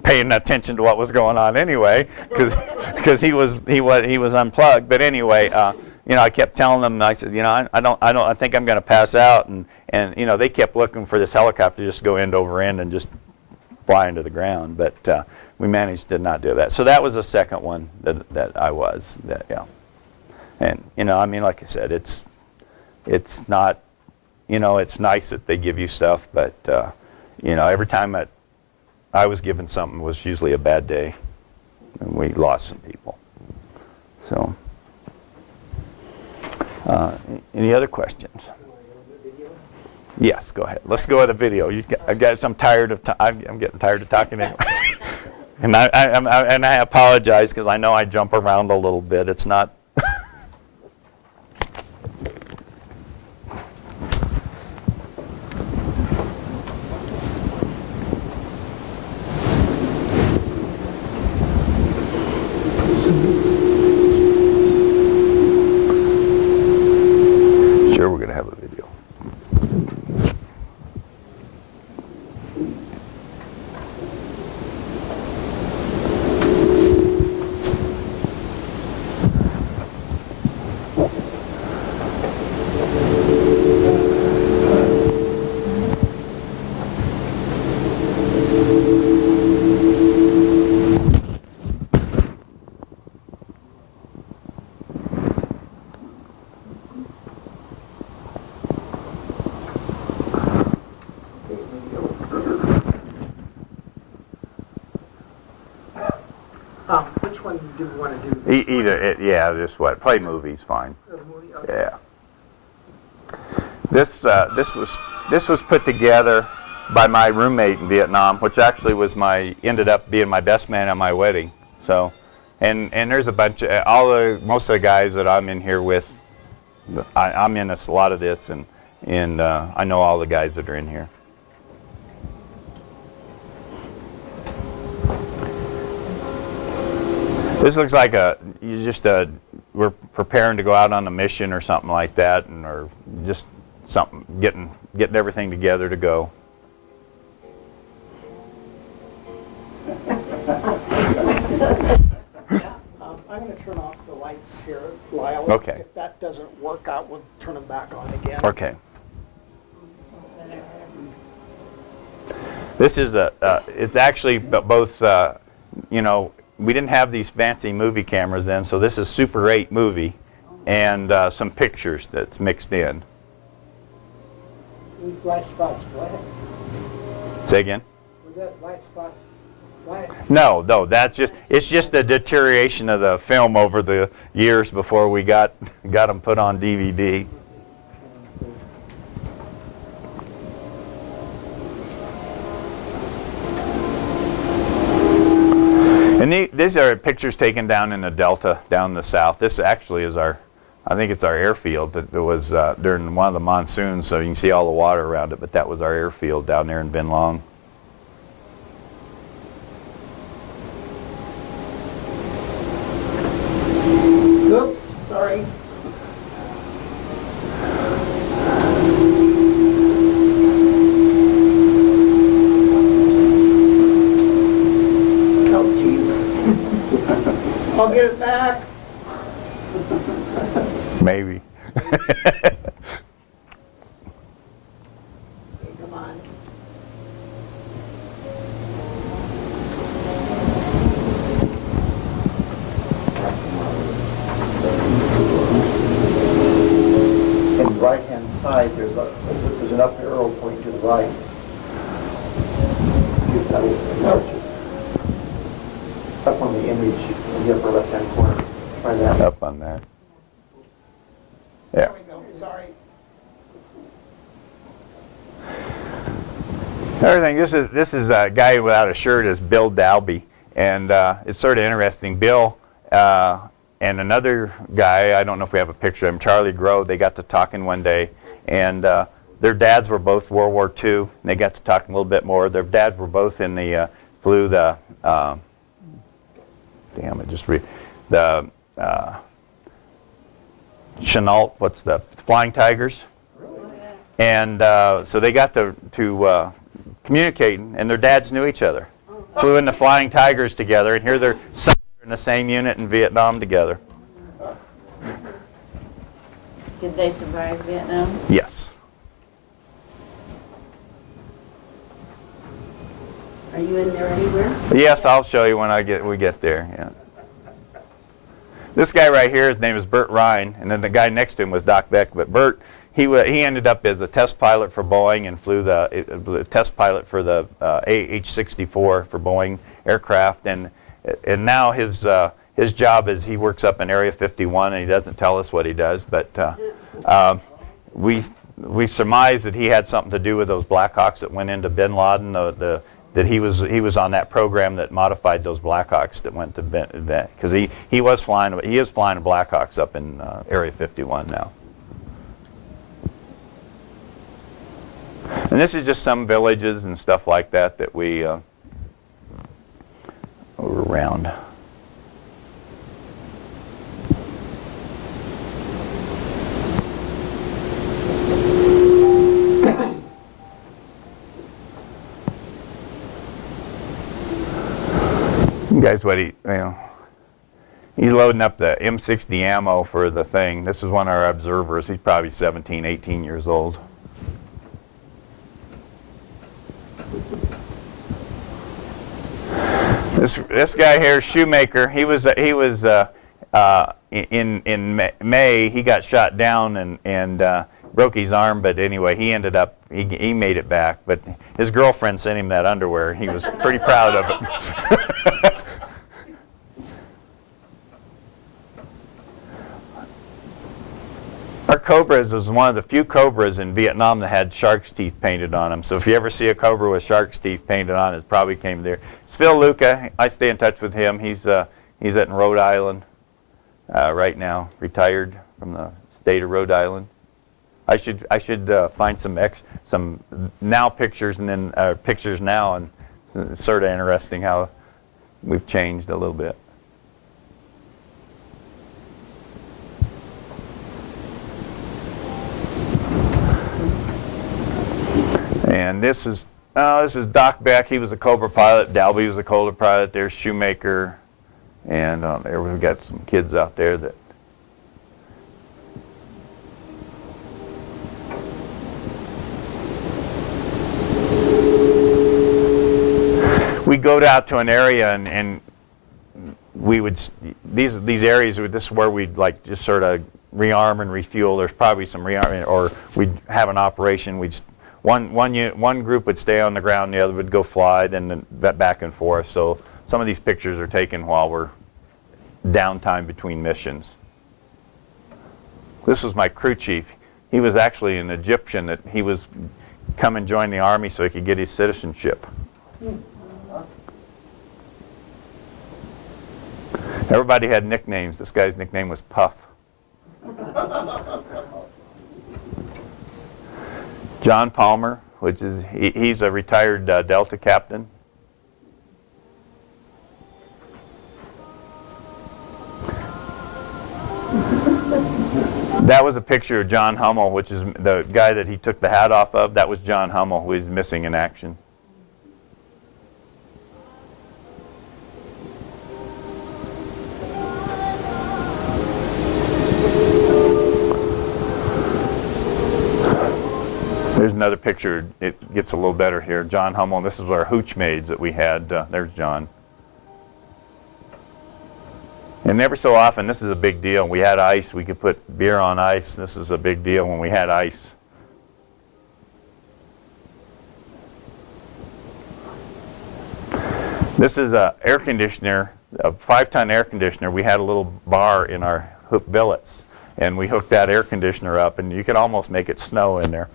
paying attention to what was going on anyway, because he was unplugged. But anyway, I kept telling them, I said, I think I'm going to pass out, and they kept looking for this helicopter just to go end over end and just fly into the ground. But we managed to not do that. So that was the second one that I was. Yeah. And I mean, like I said, it's not, it's nice that they give you stuff, but every time I was given something, was usually a bad day, and we lost some people. So, any other questions? Yes, go ahead. Let's go with a video. I'm getting tired of talking anyway. And I apologize, because I know I jump around a little bit. It's not. Sure, we're going to have a video. do want to do? Either, yeah, just what, play movies, fine. A movie? Okay. Yeah. This was put together by my roommate in Vietnam, which actually ended up being my best man at my wedding. So, and there's a bunch of most of the guys that I'm in here with. I'm in a lot of this, and I know all the guys that are in here. This looks like we're preparing to go out on a mission or something like that, or just something, getting everything together to go. I'm going to turn off the lights here, Lyle. Okay. If that doesn't work out, we'll turn them back on again. Okay. This is it's actually both, you know, we didn't have these fancy movie cameras then, so this is Super 8 movie and some pictures that's mixed in. These black spots, what? Say again? Was that black spots? What? No, it's just the deterioration of the film over the years before we got them put on DVD. And these are pictures taken down in the Delta, down the south. This actually is I think it's our airfield. It was during one of the monsoons, so you can see all the water around it, but that was our airfield down there in Bin Long. Oops, sorry. Oh, jeez. I'll get it back. Maybe. Okay, come on. On the right-hand side, there's an up arrow pointing to the right. See if that will enlarge it. Up on the image in the upper left-hand corner. Try that. Up on there. Yeah. There we go, sorry. Another thing, this is a guy without a shirt, is Bill Dalby, and it's sort of interesting. Bill and another guy, I don't know if we have a picture of him, Charlie Grove, they got to talking one day, and their dads were both World War II, and they got to talking a little bit more. Their dads were both in the flew the Chenault, what's the Flying Tigers? And so they got to communicate, and their dads knew each other. Flew in the Flying Tigers together, and here they're in the same unit in Vietnam together. Did they survive Vietnam? Yes. Are you in there anywhere? Yes, I'll show you when we get there. Yeah. This guy right here, his name is Bert Ryan, and then the guy next to him was Doc Beck. But Bert, he ended up as a test pilot for Boeing and flew the test pilot for the OH-6 for Boeing aircraft, and now his job is he works up in Area 51, and he doesn't tell us what he does, but we surmise that he had something to do with those Blackhawks that went into Bin Laden. That he was on that program that modified those Blackhawks that went to because he is flying Blackhawks up in Area 51 now. And this is just some villages and stuff like that we were around. Guys, he's loading up the M60 ammo for the thing. This is one of our observers. He's probably 17, 18 years old. This guy here, Shoemaker, he was in May. He got shot down and broke his arm, but anyway, he ended up he made it back. But his girlfriend sent him that underwear. He was pretty proud of it. Our cobras is one of the few cobras in Vietnam that had shark's teeth painted on them. So if you ever see a cobra with shark's teeth painted on it, probably came there. It's Phil Luca. I stay in touch with him. He's in Rhode Island right now, retired from the state of Rhode Island. I should find some now pictures and then pictures now, and it's sort of interesting how we've changed a little bit. And this is Doc Beck. He was a Cobra pilot. Dalby was a Cobra pilot. There's Shoemaker, and there we've got some kids out there that. We'd go out to an area and we would these areas. This is where we'd like just sort of rearm and refuel. There's probably some rearming, or we'd have an operation. One group would stay on the ground, the other would go fly, then back and forth. So some of these pictures are taken while we're downtime between missions. This was my crew chief. He was actually an Egyptian that he was come and join the army so he could get his citizenship. Everybody had nicknames. This guy's nickname was Puff. John Palmer, which is he's a retired Delta captain. That was a picture of John Hummel, which is the guy that he took the hat off of. That was John Hummel, who is missing in action. There's another picture. It gets a little better here. John Hummel. This is our hooch maids that we had. There's John. And every so often, this is a big deal. We had ice. We could put beer on ice. This is a big deal when we had ice. This is an air conditioner, a 5-ton air conditioner. We had a little bar in our hook billets, and we hooked that air conditioner up, and you could almost make it snow in there.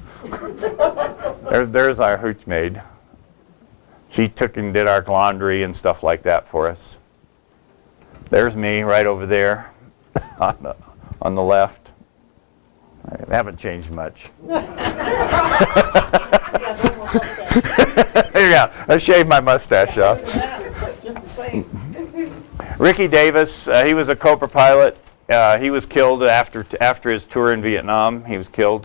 There's our hooch maid. She took and did our laundry and stuff like that for us. There's me right over there on the left. I haven't changed much. There you go. I shaved my mustache off. Just the same. Ricky Davis, he was a Cobra pilot. He was killed after his tour in Vietnam. He was killed.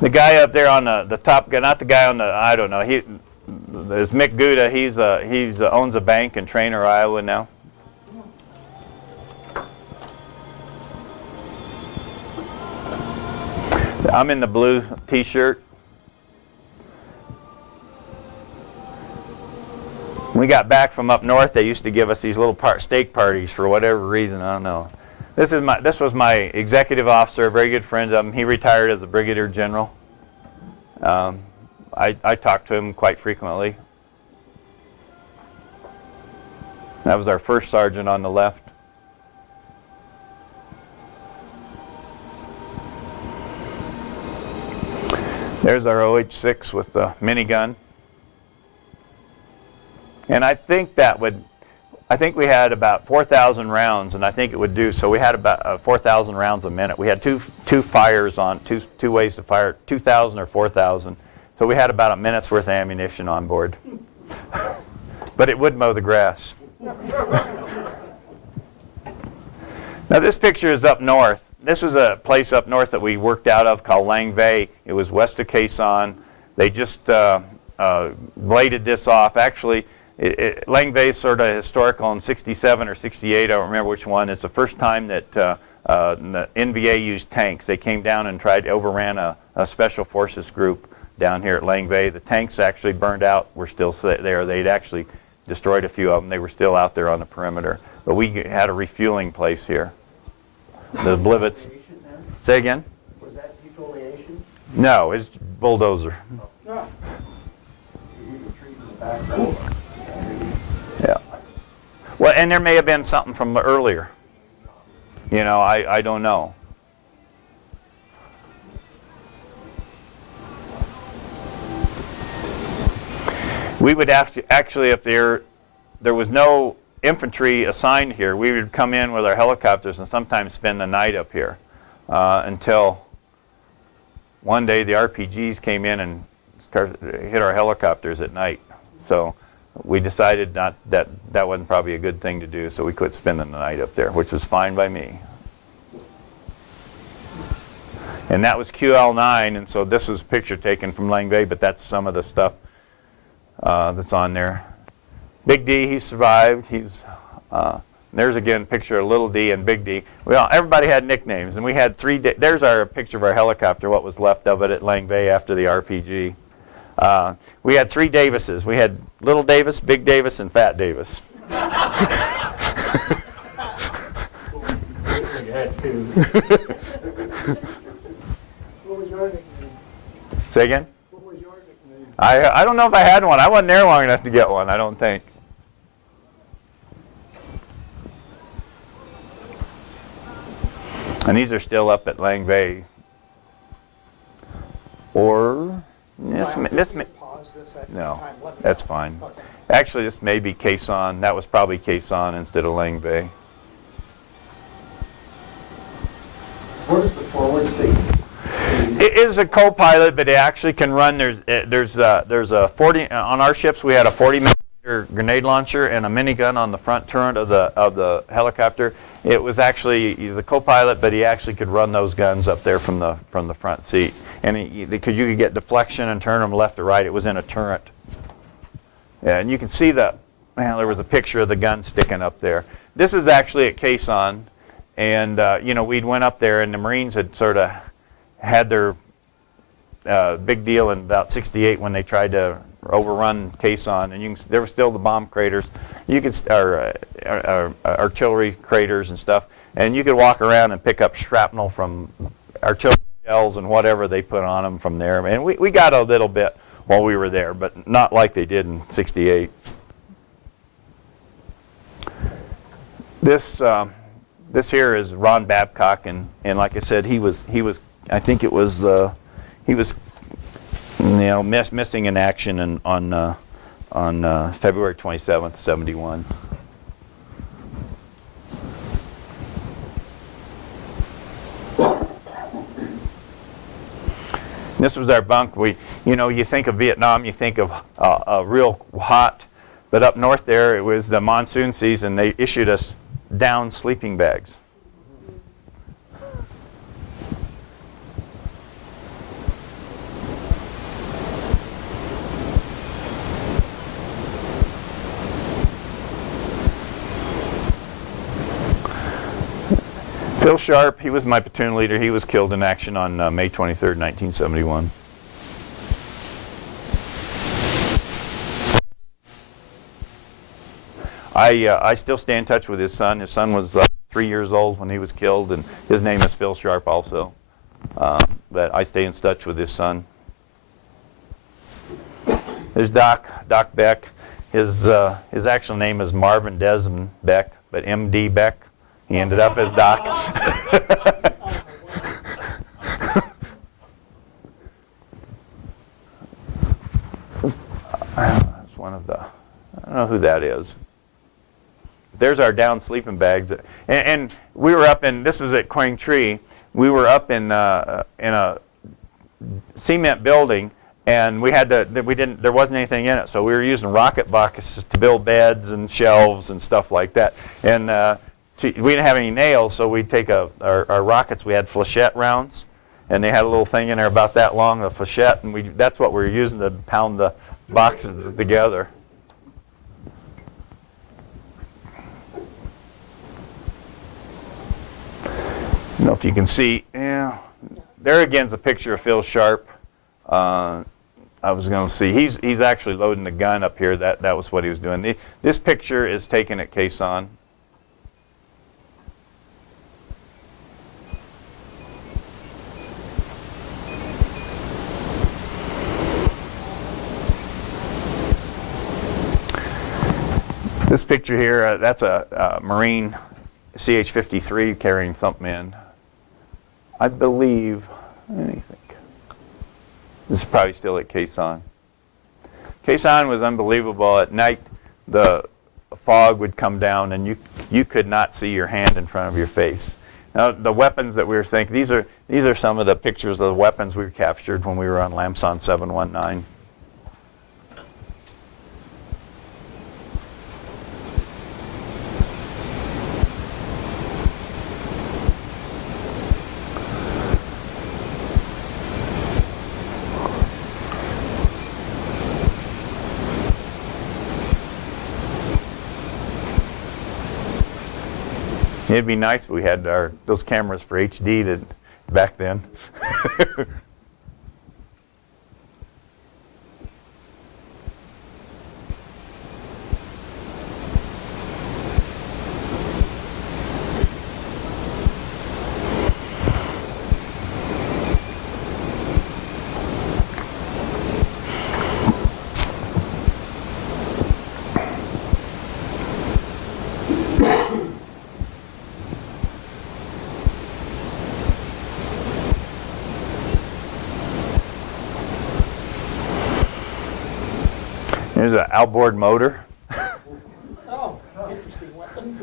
The guy up there on the top guy, not the guy on the, I don't know, there's Mick Gouda. He owns a bank in Trainer, Iowa now. I'm in the blue T-shirt. When we got back from up north, they used to give us these little steak parties for whatever reason. I don't know. This was my executive officer, very good friend of him. He retired as a brigadier general. I talked to him quite frequently. That was our first sergeant on the left. There's our OH-6 with the minigun. And I think we had about 4,000 rounds, and I think it would do, so we had about 4,000 rounds a minute. We had two fires on, two ways to fire, 2,000 or 4,000. So we had about a minute's worth of ammunition on board. But it would mow the grass. Now this picture is up north. This was a place up north that we worked out of called Lang Bay. It was west of Quezon. Son. They just bladed this off. Actually, Lang Bay is sort of historical in 67 or 68. I don't remember which one. It's the first time that the NVA used tanks. They came down and overran a special forces group down here at Lang Bay. The tanks actually burned out. Were still there. They'd actually destroyed a few of them. They were still out there on the perimeter. But we had a refueling place here. The Blivets. Say again? Was that defoliation? No, it's bulldozer. No. You can treat in the background. Yeah. Well, and there may have been something from earlier. You know, I don't know. We would actually, if there was no infantry assigned here, we would come in with our helicopters and sometimes spend the night up here until one day the RPGs came in and hit our helicopters at night. So we decided that wasn't probably a good thing to do, so we quit spending the night up there, which was fine by me. And that was QL9, and so this is a picture taken from Lang Bay, but that's some of the stuff that's on there. Big D, he survived. There's again a picture of Little D and Big D. Everybody had nicknames, and we had there's our picture of our helicopter, what was left of it at Lang Bay after the RPG. We had 3 Davises. We had Little Davis, Big Davis, and Fat Davis. We had 2. What was your nickname? Say again? What was your nickname? I don't know if I had one. I wasn't there long enough to get one, I don't think. And these are still up at Lang Bay. Or this may Pause this at no, time. Let me that's know. fine. Okay. Actually, this may be Khe Sanh. That was probably Khe Sanh instead of Lang Bay. What is the forward seat? It is a co-pilot, but it actually can run. There's a 40 on our ships. We had a 40-millimeter grenade launcher and a minigun on the front turret of the helicopter. It was actually the co-pilot, but he actually could run those guns up there from the front seat, and you could get deflection and turn them left or right. It was in a turret. Yeah, and you can see there was a picture of the gun sticking up there. This is actually at Khe Sanh, and we'd went up there, and the Marines had sort of had their big deal in about '68 when they tried to overrun Khe Sanh, and there were still the bomb craters. You could artillery craters and stuff, and you could walk around and pick up shrapnel from artillery shells and whatever they put on them from there. And we got a little bit while we were there, but not like they did in '68. This here is Ron Babcock, and like I said, he was I think it was he was missing in action on February 27th, '71. This was our bunk. You think of Vietnam, you think of real hot, but up north there, it was the monsoon season. They issued us down sleeping bags. Phil Sharp, he was my platoon leader. He was killed in action on May 23rd, 1971. I still stay in touch with his son. His son was 3 years old when he was killed, and his name is Phil Sharp also. But I stay in touch with his son. There's Doc Beck. His actual name is Marvin Desmond Beck, but M.D. Beck. He ended up as Doc. That's one of the, I don't know who that is. There's our down sleeping bags. And we were up in, this was at Quang Tri, we were up in a cement building, and there wasn't anything in it, so we were using rocket boxes to build beds and shelves and stuff like that. And we didn't have any nails, so we'd take our rockets. We had flechette rounds, and they had a little thing in there about that long, a flechette, and that's what we were using to pound the boxes together. I don't know if you can see. Yeah, there again's a picture of Phil Sharp. I was going to see. He's actually loading the gun up here. That was what he was doing. This picture is taken at Khe Sanh. This picture here, that's a Marine CH-53 carrying something in. I believe, let me think. This is probably still at Khe Sanh. Khe Sanh was unbelievable. At night, the fog would come down and you could not see your hand in front of your face. Now, the weapons that we were thinking, these are some of the pictures of the weapons we captured when we were on Lam Son 719. It'd be nice if we had those cameras for HD back then. There's an outboard motor. Oh, interesting weapon.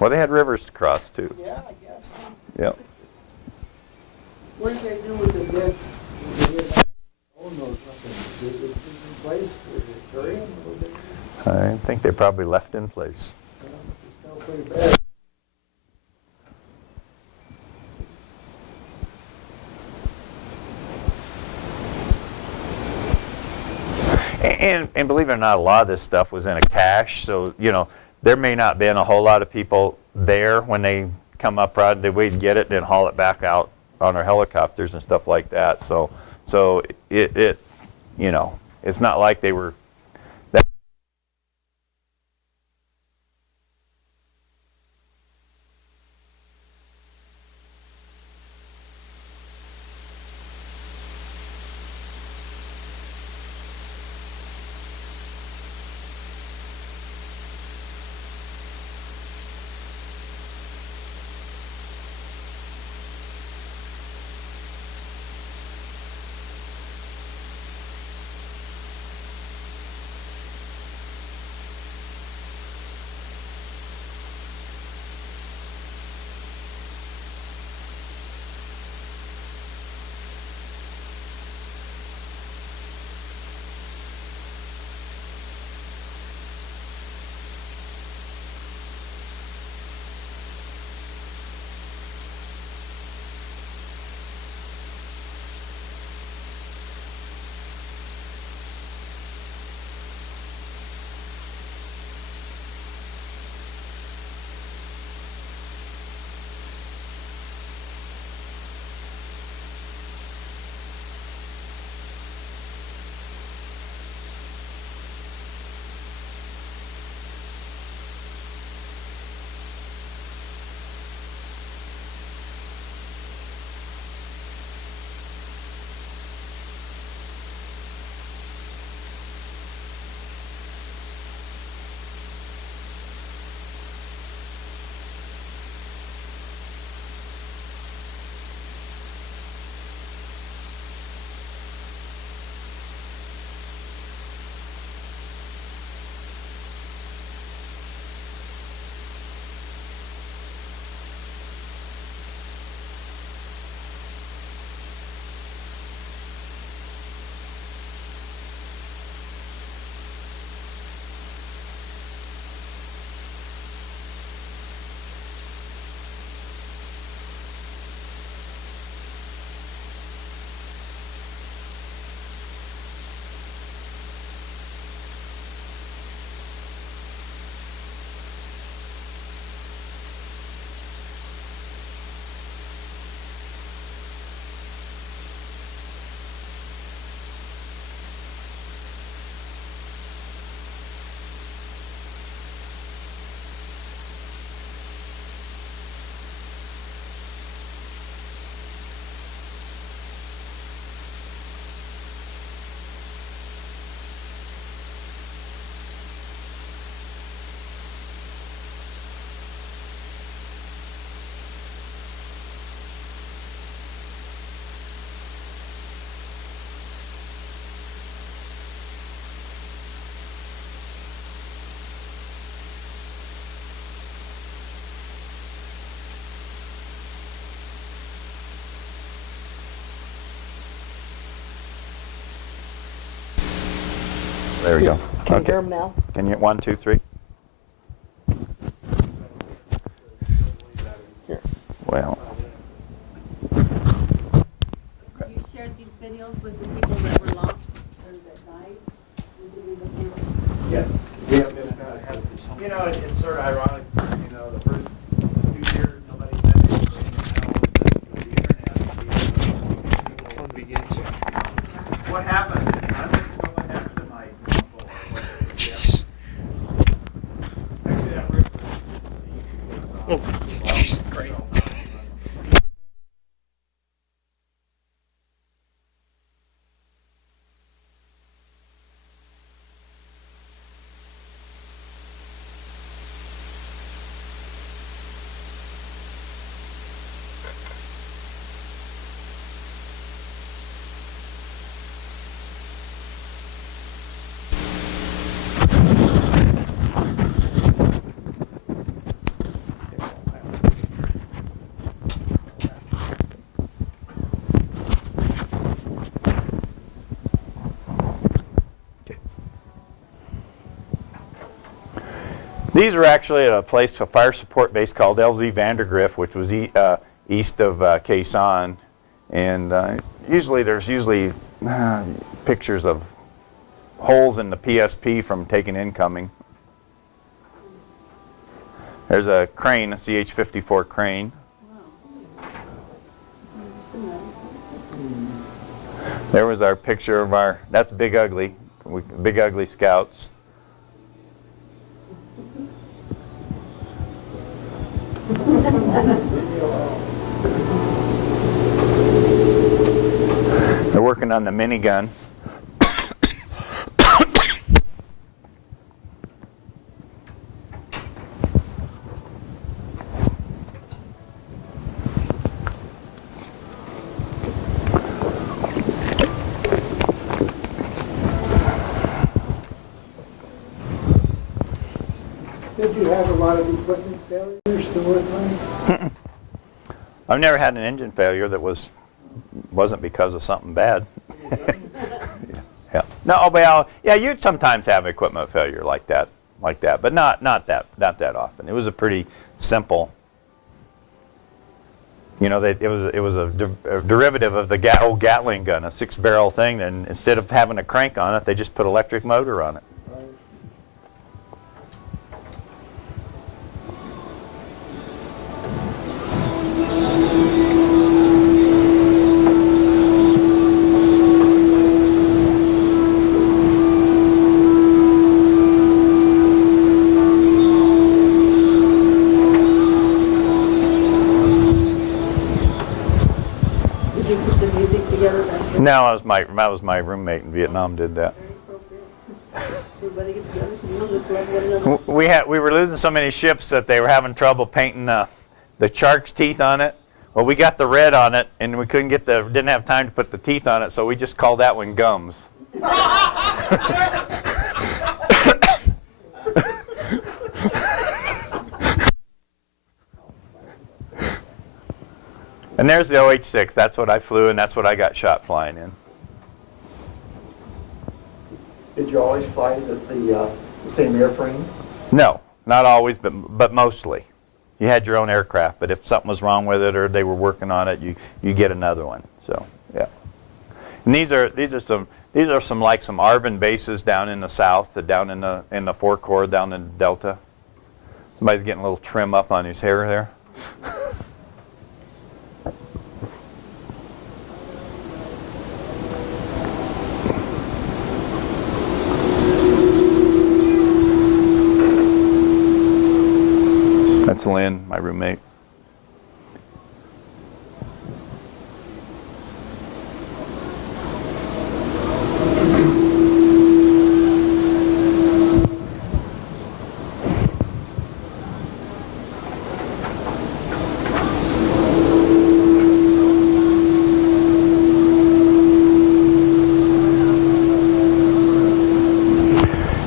Well, they had rivers to cross too. Yeah, I guess. Yep. What did they do with the dead? Did they own those weapons? Did they keep in place? Did they bury them? Or did they, I think they probably left in place. it's still pretty bad. And believe it or not, a lot of this stuff was in a cache, so there may not been a whole lot of people there when they come up. They wait and get it, and then haul it back out on our helicopters and stuff like that. So it's not like they were. There we go. Can you hear him now? Can you, 1, 2, 3? Here. Well, You shared these videos with the people that were lost or that died? Yes. We have been, you know, it's sort of ironic, you know, the first few years, nobody said anything, and now with the internet, begins. What happened? I'd like to know what happened to my uncle. Jeez. Actually, that river is great. these are actually at a place, a fire support base called LZ Vandergrift, which was east of Khe Sanh. And there's usually pictures of holes in the PSP from taking incoming. There's a crane, a CH-54 crane. There was our picture of our, that's Big Ugly, Big Ugly Scouts. They're working on the minigun. Did you have a lot of equipment failures to work on? I've never had an engine failure that wasn't because of something bad. Yeah. No, well, yeah, you'd sometimes have equipment failure like that, but not that often. It was a pretty simple. You know, it was a derivative of the old Gatling gun, a 6-barrel thing, and instead of having a crank on it, they just put electric motor on it. No, that was my roommate in Vietnam did that. We were losing so many ships that they were having trouble painting the shark's teeth on it. Well, we got the red on it, and we didn't have time to put the teeth on it, so we just called that one Gums. And there's the OH-6. That's what I flew, and that's what I got shot flying in. Did you always fly the same airframe? No, not always, but mostly. You had your own aircraft, but if something was wrong with it or they were working on it, you get another one. So yeah. And these are some like some ARVN bases down in the south, down in the Four Corps, down in Delta. Somebody's getting a little trim up on his hair there. That's Lynn, my roommate.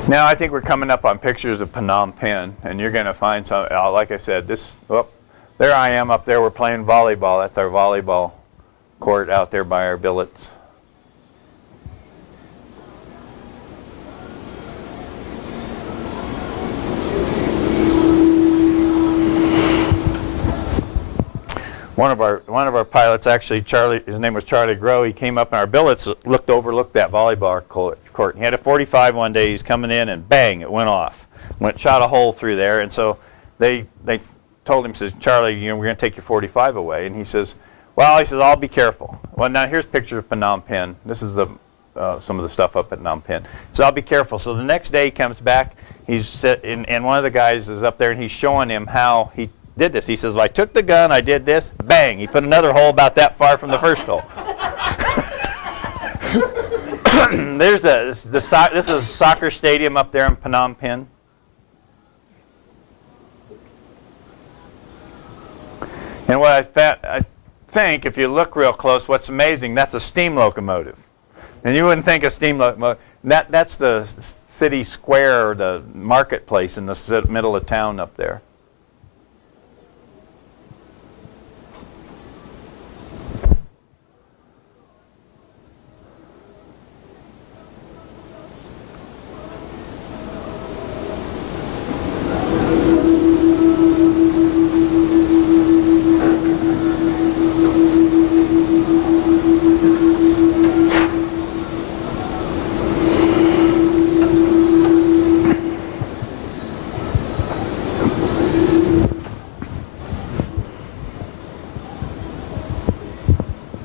Now I think we're coming up on pictures of Phnom Penh, and you're going to find some, like I said, there I am up there, we're playing volleyball. That's our volleyball court out there by our billets. one of our pilots, actually Charlie, his name was Charlie Grow, he came up in our billets, looked that volleyball court. He had a 45 one day, he's coming in and bang, it went off. Shot a hole through there, and so they told him, says, Charlie, you know, we're going to take your 45 away. And he says, well, he says, I'll be careful. Well, now here's a picture of Phnom Penh. This is some of the stuff up at Phnom Penh. So I'll be careful. So the next day he comes back, and one of the guys is up there, and he's showing him how he did this. He says, well, I took the gun, I did this, bang, he put another hole about that far from the first hole. This is a soccer stadium up there in Phnom Penh. And what I think, if you look real close, what's amazing, that's a steam locomotive. And you wouldn't think a steam locomotive. That's the city square, or the marketplace in the middle of town up there.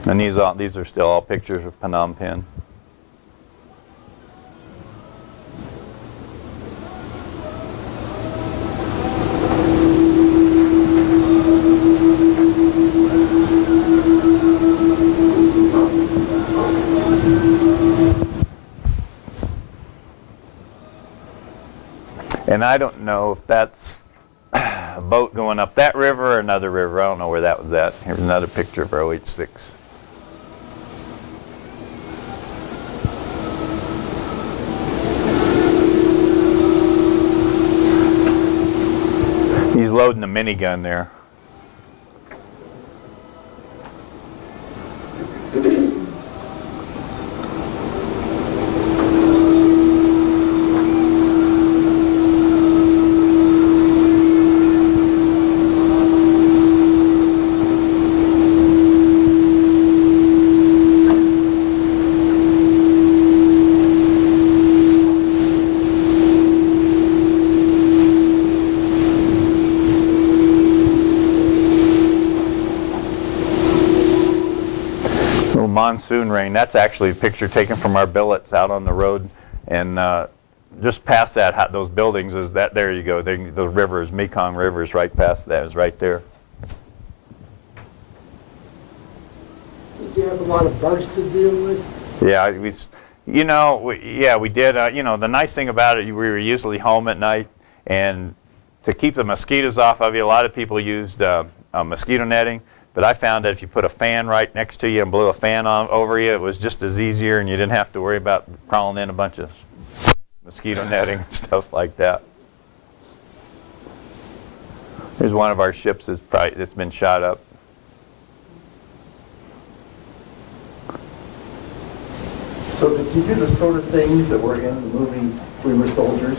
And these are still all pictures of Phnom Penh. And I don't know if that's a boat going up that river or another river. I don't know where that was at. Here's another picture of our OH-6. He's loading a minigun there. Monsoon rain. That's actually a picture taken from our billets out on the road, and just past that, those buildings is that. There you go. The rivers, Mekong River is right past that. Is right there. Did you have a lot of bugs to deal with? Yeah, we did. The nice thing about it, we were usually home at night, and to keep the mosquitoes off of you, a lot of people used mosquito netting. But I found that if you put a fan right next to you and blew a fan over you, it was just as easier, and you didn't have to worry about crawling in a bunch of mosquito netting and stuff like that. Here's one of our ships that's been shot up. So did you do the sort of things that were in the movie We Were Soldiers?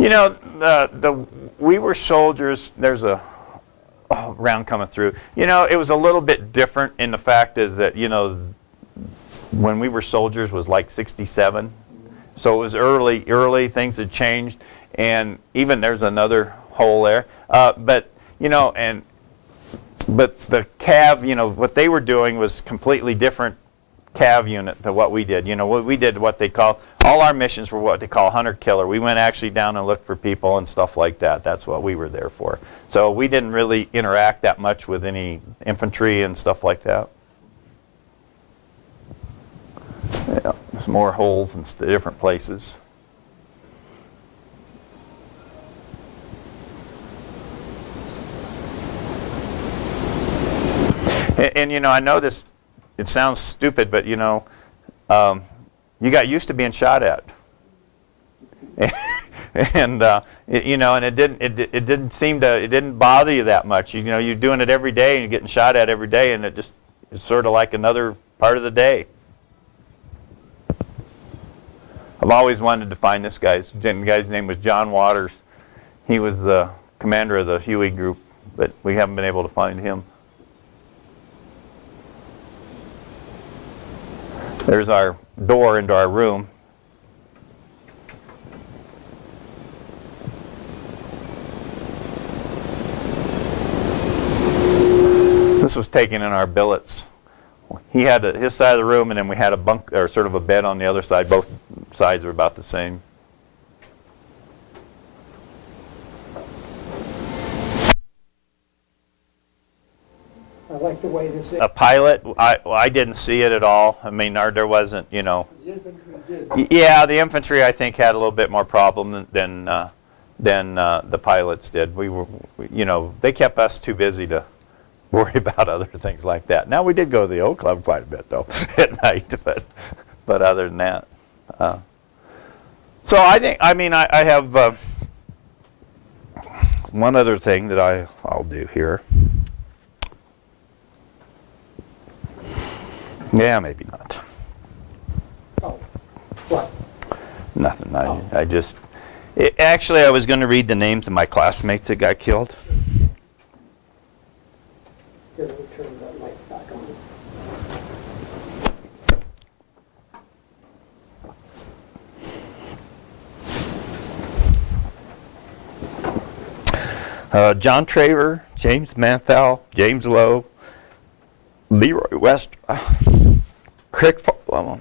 You know, the We Were Soldiers, there's a round coming through. You know, it was a little bit different in the fact is that, you know, when We Were Soldiers was like 67. So it was early, things had changed, and even there's another hole there. But the CAV, you know, what they were doing was completely different CAV unit to what we did. You know, we did what they call, all our missions were what they call hunter-killer. We went actually down and looked for people and stuff like that. That's what we were there for. So we didn't really interact that much with any infantry and stuff like that. Yeah, there's more holes in different places. And you know, I know this, it sounds stupid, but you know, you got used to being shot at, and you know, and it didn't bother you that much. You know, you're doing it every day, and you're getting shot at every day, and it's sort of like another part of the day. I've always wanted to find this guy. The guy's name was John Waters. He was the commander of the Huey group, but we haven't been able to find him. There's our door into our room. This was taken in our billets. He had his side of the room, and then we had a bunk, or sort of a bed on the other side. Both sides were about the same. I like the way this is. A pilot, I didn't see it at all. I mean, there wasn't, you know. The infantry did. Yeah, the infantry I think had a little bit more problem than the pilots did. You know, they kept us too busy to worry about other things like that. Now we did go to the O Club quite a bit though at night, but other than that. So I have one other thing that I'll do here. Yeah, maybe not. Oh, what? Nothing. I just... actually, I was going to read the names of my classmates that got killed. Here, let me turn that light back on. John Traver, James Manthal, James Lowe, Leroy West, Crick. Well,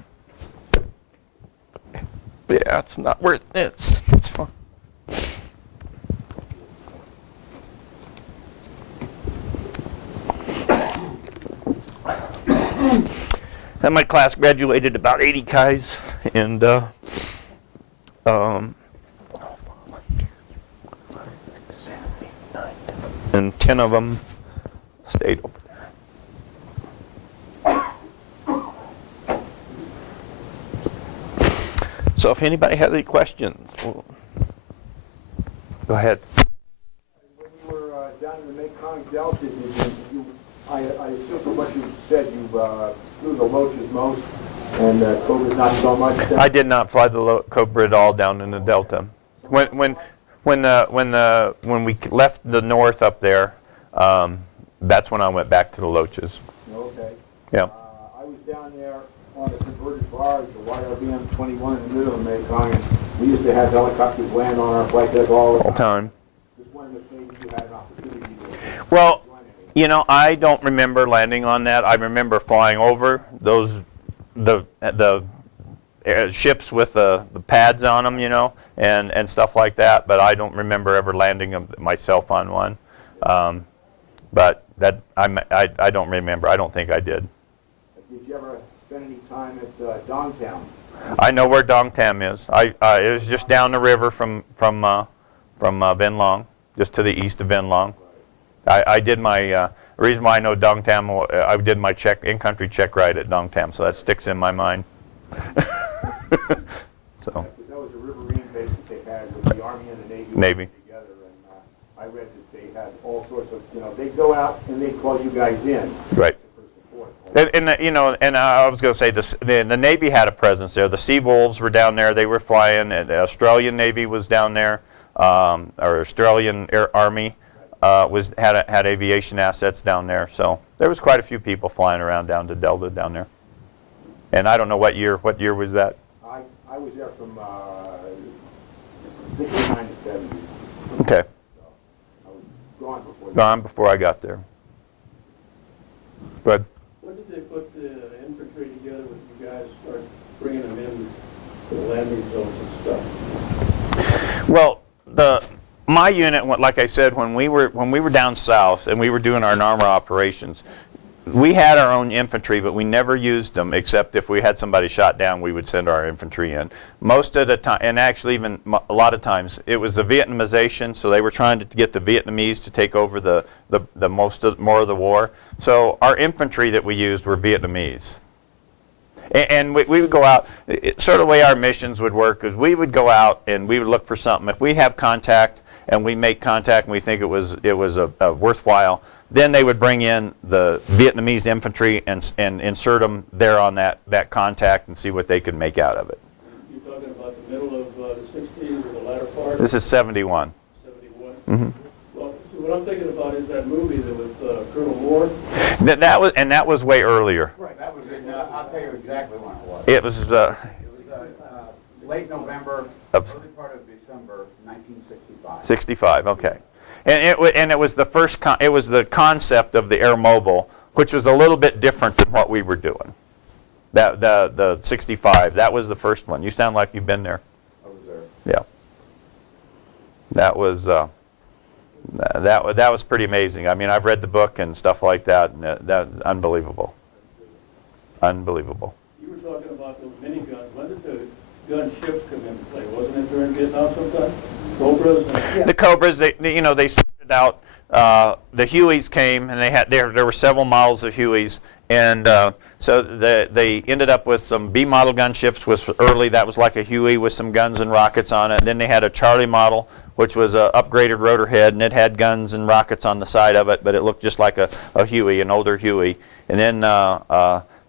yeah, it's not worth it. It's fine. And my class graduated about 80 guys, and and 10 of them stayed over there. So if anybody has any questions, go ahead. When you were down in the Mekong Delta, I assume from what you said, you flew the loaches most, and Cobra's not so much. I did not fly the Cobra at all down in the Delta. When we left the north up there, that's when I went back to the Loaches. Okay. Yeah. I was down there on a converted barge, the YRBM 21 in the middle of the Mekong, and we used to have helicopters land on our flight deck all the time. Just wanted to say you had an opportunity to Well, join it. you know, I don't remember landing on that. I remember flying over the ships with the pads on them, you know, and stuff like that. But I don't remember ever landing myself on one. But that I don't remember. I don't think I did. Did you ever spend any time at Dongtown? I know where Dongtam is. It was just down the river from Vinh Long, just to the east of Vinh Long. I did my the reason why I know Dongtam. I did my in-country check ride at Dongtam, so that sticks in my mind. So. That was a riverine base that they had with the Army and the Navy. together, and I read that they had all sorts of, you know, they'd go out and they'd call you guys in. Right. And you know, and I was going to say this: the Navy had a presence there. The Sea Wolves were down there; they were flying. And the Australian Navy was down there, or Australian Army had aviation assets down there. So there was quite a few people flying around down to Delta down there. And I don't know what year. What year was that? I was there from 69 to 70. Okay. So I was gone before that. Gone before I got there. Good. When did they put the infantry together with you guys, start bringing them in to the landing zones and stuff? Well, my unit, like I said, when we were down south and we were doing our NARMA operations, we had our own infantry, but we never used them except if we had somebody shot down, we would send our infantry in. Most of the time, and actually even a lot of times, it was the Vietnamization, so they were trying to get the Vietnamese to take over more of the war. So our infantry that we used were Vietnamese. And we would go out, sort of the way our missions would work is we would go out and we would look for something. If we have contact and we make contact and we think it was a worthwhile, then they would bring in the Vietnamese infantry and insert them there on that contact and see what they could make out of it. You're talking about the middle of the 60s or the latter part? This is 71. 71? Mm-hmm. Well, so What I'm thinking about is that movie that with Colonel Moore. That was way earlier. Right, that was in, I'll tell you exactly when it was. It was It was late November, early part of December, 1965. 65. Okay, and it was the first. It was the concept of the air mobile, which was a little bit different than what we were doing. The 65. That was the first one. You sound like you've been there. I was there. Yeah. That was that was pretty amazing. I mean, I've read the book and stuff like that, and that's unbelievable. Unbelievable. You were talking about those miniguns. When did the gunships come into play? Wasn't it during Vietnam sometime? Cobras and... The Cobras, they started out. The Hueys came, and there were several models of Hueys, and so they ended up with some B model gunships. Was early. That was like a Huey with some guns and rockets on it. And then they had a Charlie model, which was a upgraded rotor head, and it had guns and rockets on the side of it, but it looked just like a Huey, an older Huey. And then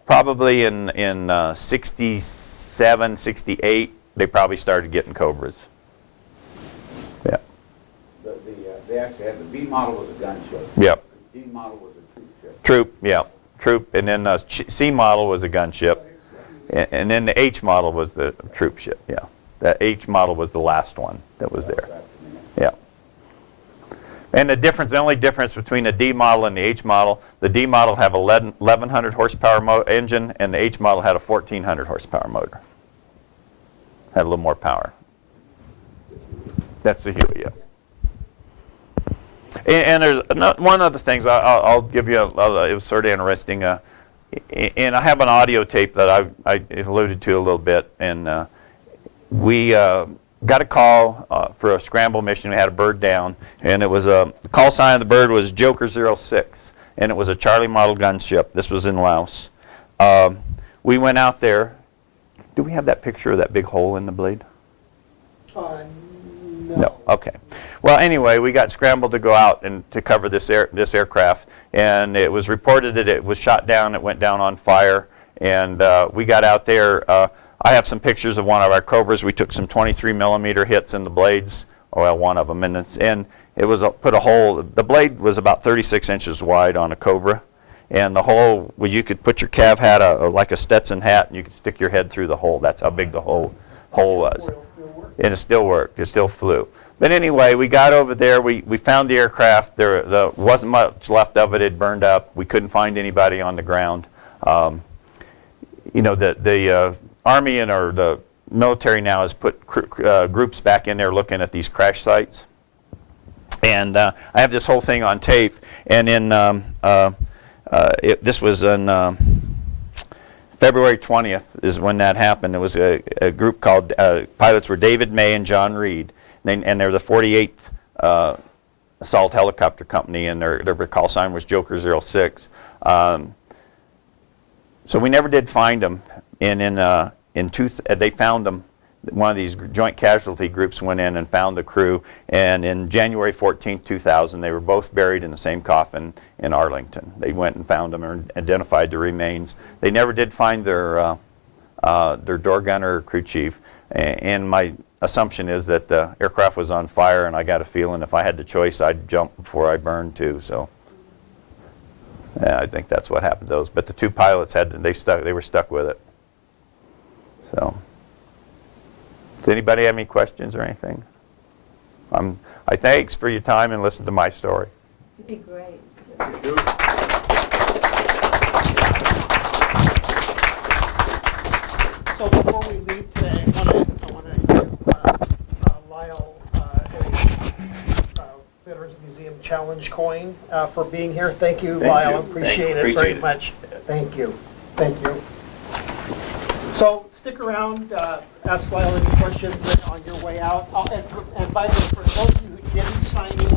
probably in 67, 68, they probably started getting Cobras. Yeah. They actually had, the B model was a gunship. Yep. The D model was a troop ship. Troop, yeah. Troop, and then C model was a gunship, and then the H model was the troop ship, yeah. The H model was the last one that was there. Yeah. And the only difference between the D model and the H model, the D model have 1100 horsepower engine, and the H model had a 1400 horsepower motor. Had a little more power. That's the Huey, yeah. And there's one of the things I'll give you. It was sort of interesting. And I have an audio tape that I alluded to a little bit. And we got a call for a scramble mission. We had a bird down, and it was the call sign of the bird was Joker 06, and it was a Charlie model gunship. This was in Laos. We went out there. Do we have that picture of that big hole in the blade? No. Okay. Well, anyway, we got scrambled to go out and to cover this aircraft, and it was reported that it was shot down. It went down on fire, and we got out there. I have some pictures of one of our Cobras. We took some 23 millimeter hits in the blades. Well, one of them, and it was put a hole. The blade was about 36 inches wide on a Cobra, and the hole, well, you could put your Cav hat like a Stetson hat, and you could stick your head through the hole. That's how big the hole was. And it still worked. It still flew. But anyway, we got over there. We found the aircraft. There wasn't much left of it. It burned up. We couldn't find anybody on the ground. The Army or the military now has put groups back in there looking at these crash sites. And I have this whole thing on tape. And this was in February 20th is when that happened. It was a group called, pilots were David May and John Reed, and they're the 48th Assault Helicopter Company, and their call sign was Joker 06. So we never did find them, and they found them. One of these joint casualty groups went in and found the crew, and in January 14th, 2000, they were both buried in the same coffin in Arlington. They went and found them and identified the remains. They never did find their door gunner or crew chief, and my assumption is that the aircraft was on fire, and I got a feeling if I had the choice, I'd jump before I burned too. So yeah, I think that's what happened to those. But the two pilots they were stuck with it. So. Does anybody have any questions or anything? I thanks for your time and listen to my story. It'd be great. So before we leave today, I want to give Lyle a Veterans Museum Challenge coin for being here. Thank you, Lyle. Appreciate it very much. Thank you. Thank you. So stick around, ask Lyle any questions on your way out. And by the way, for those of you who didn't sign in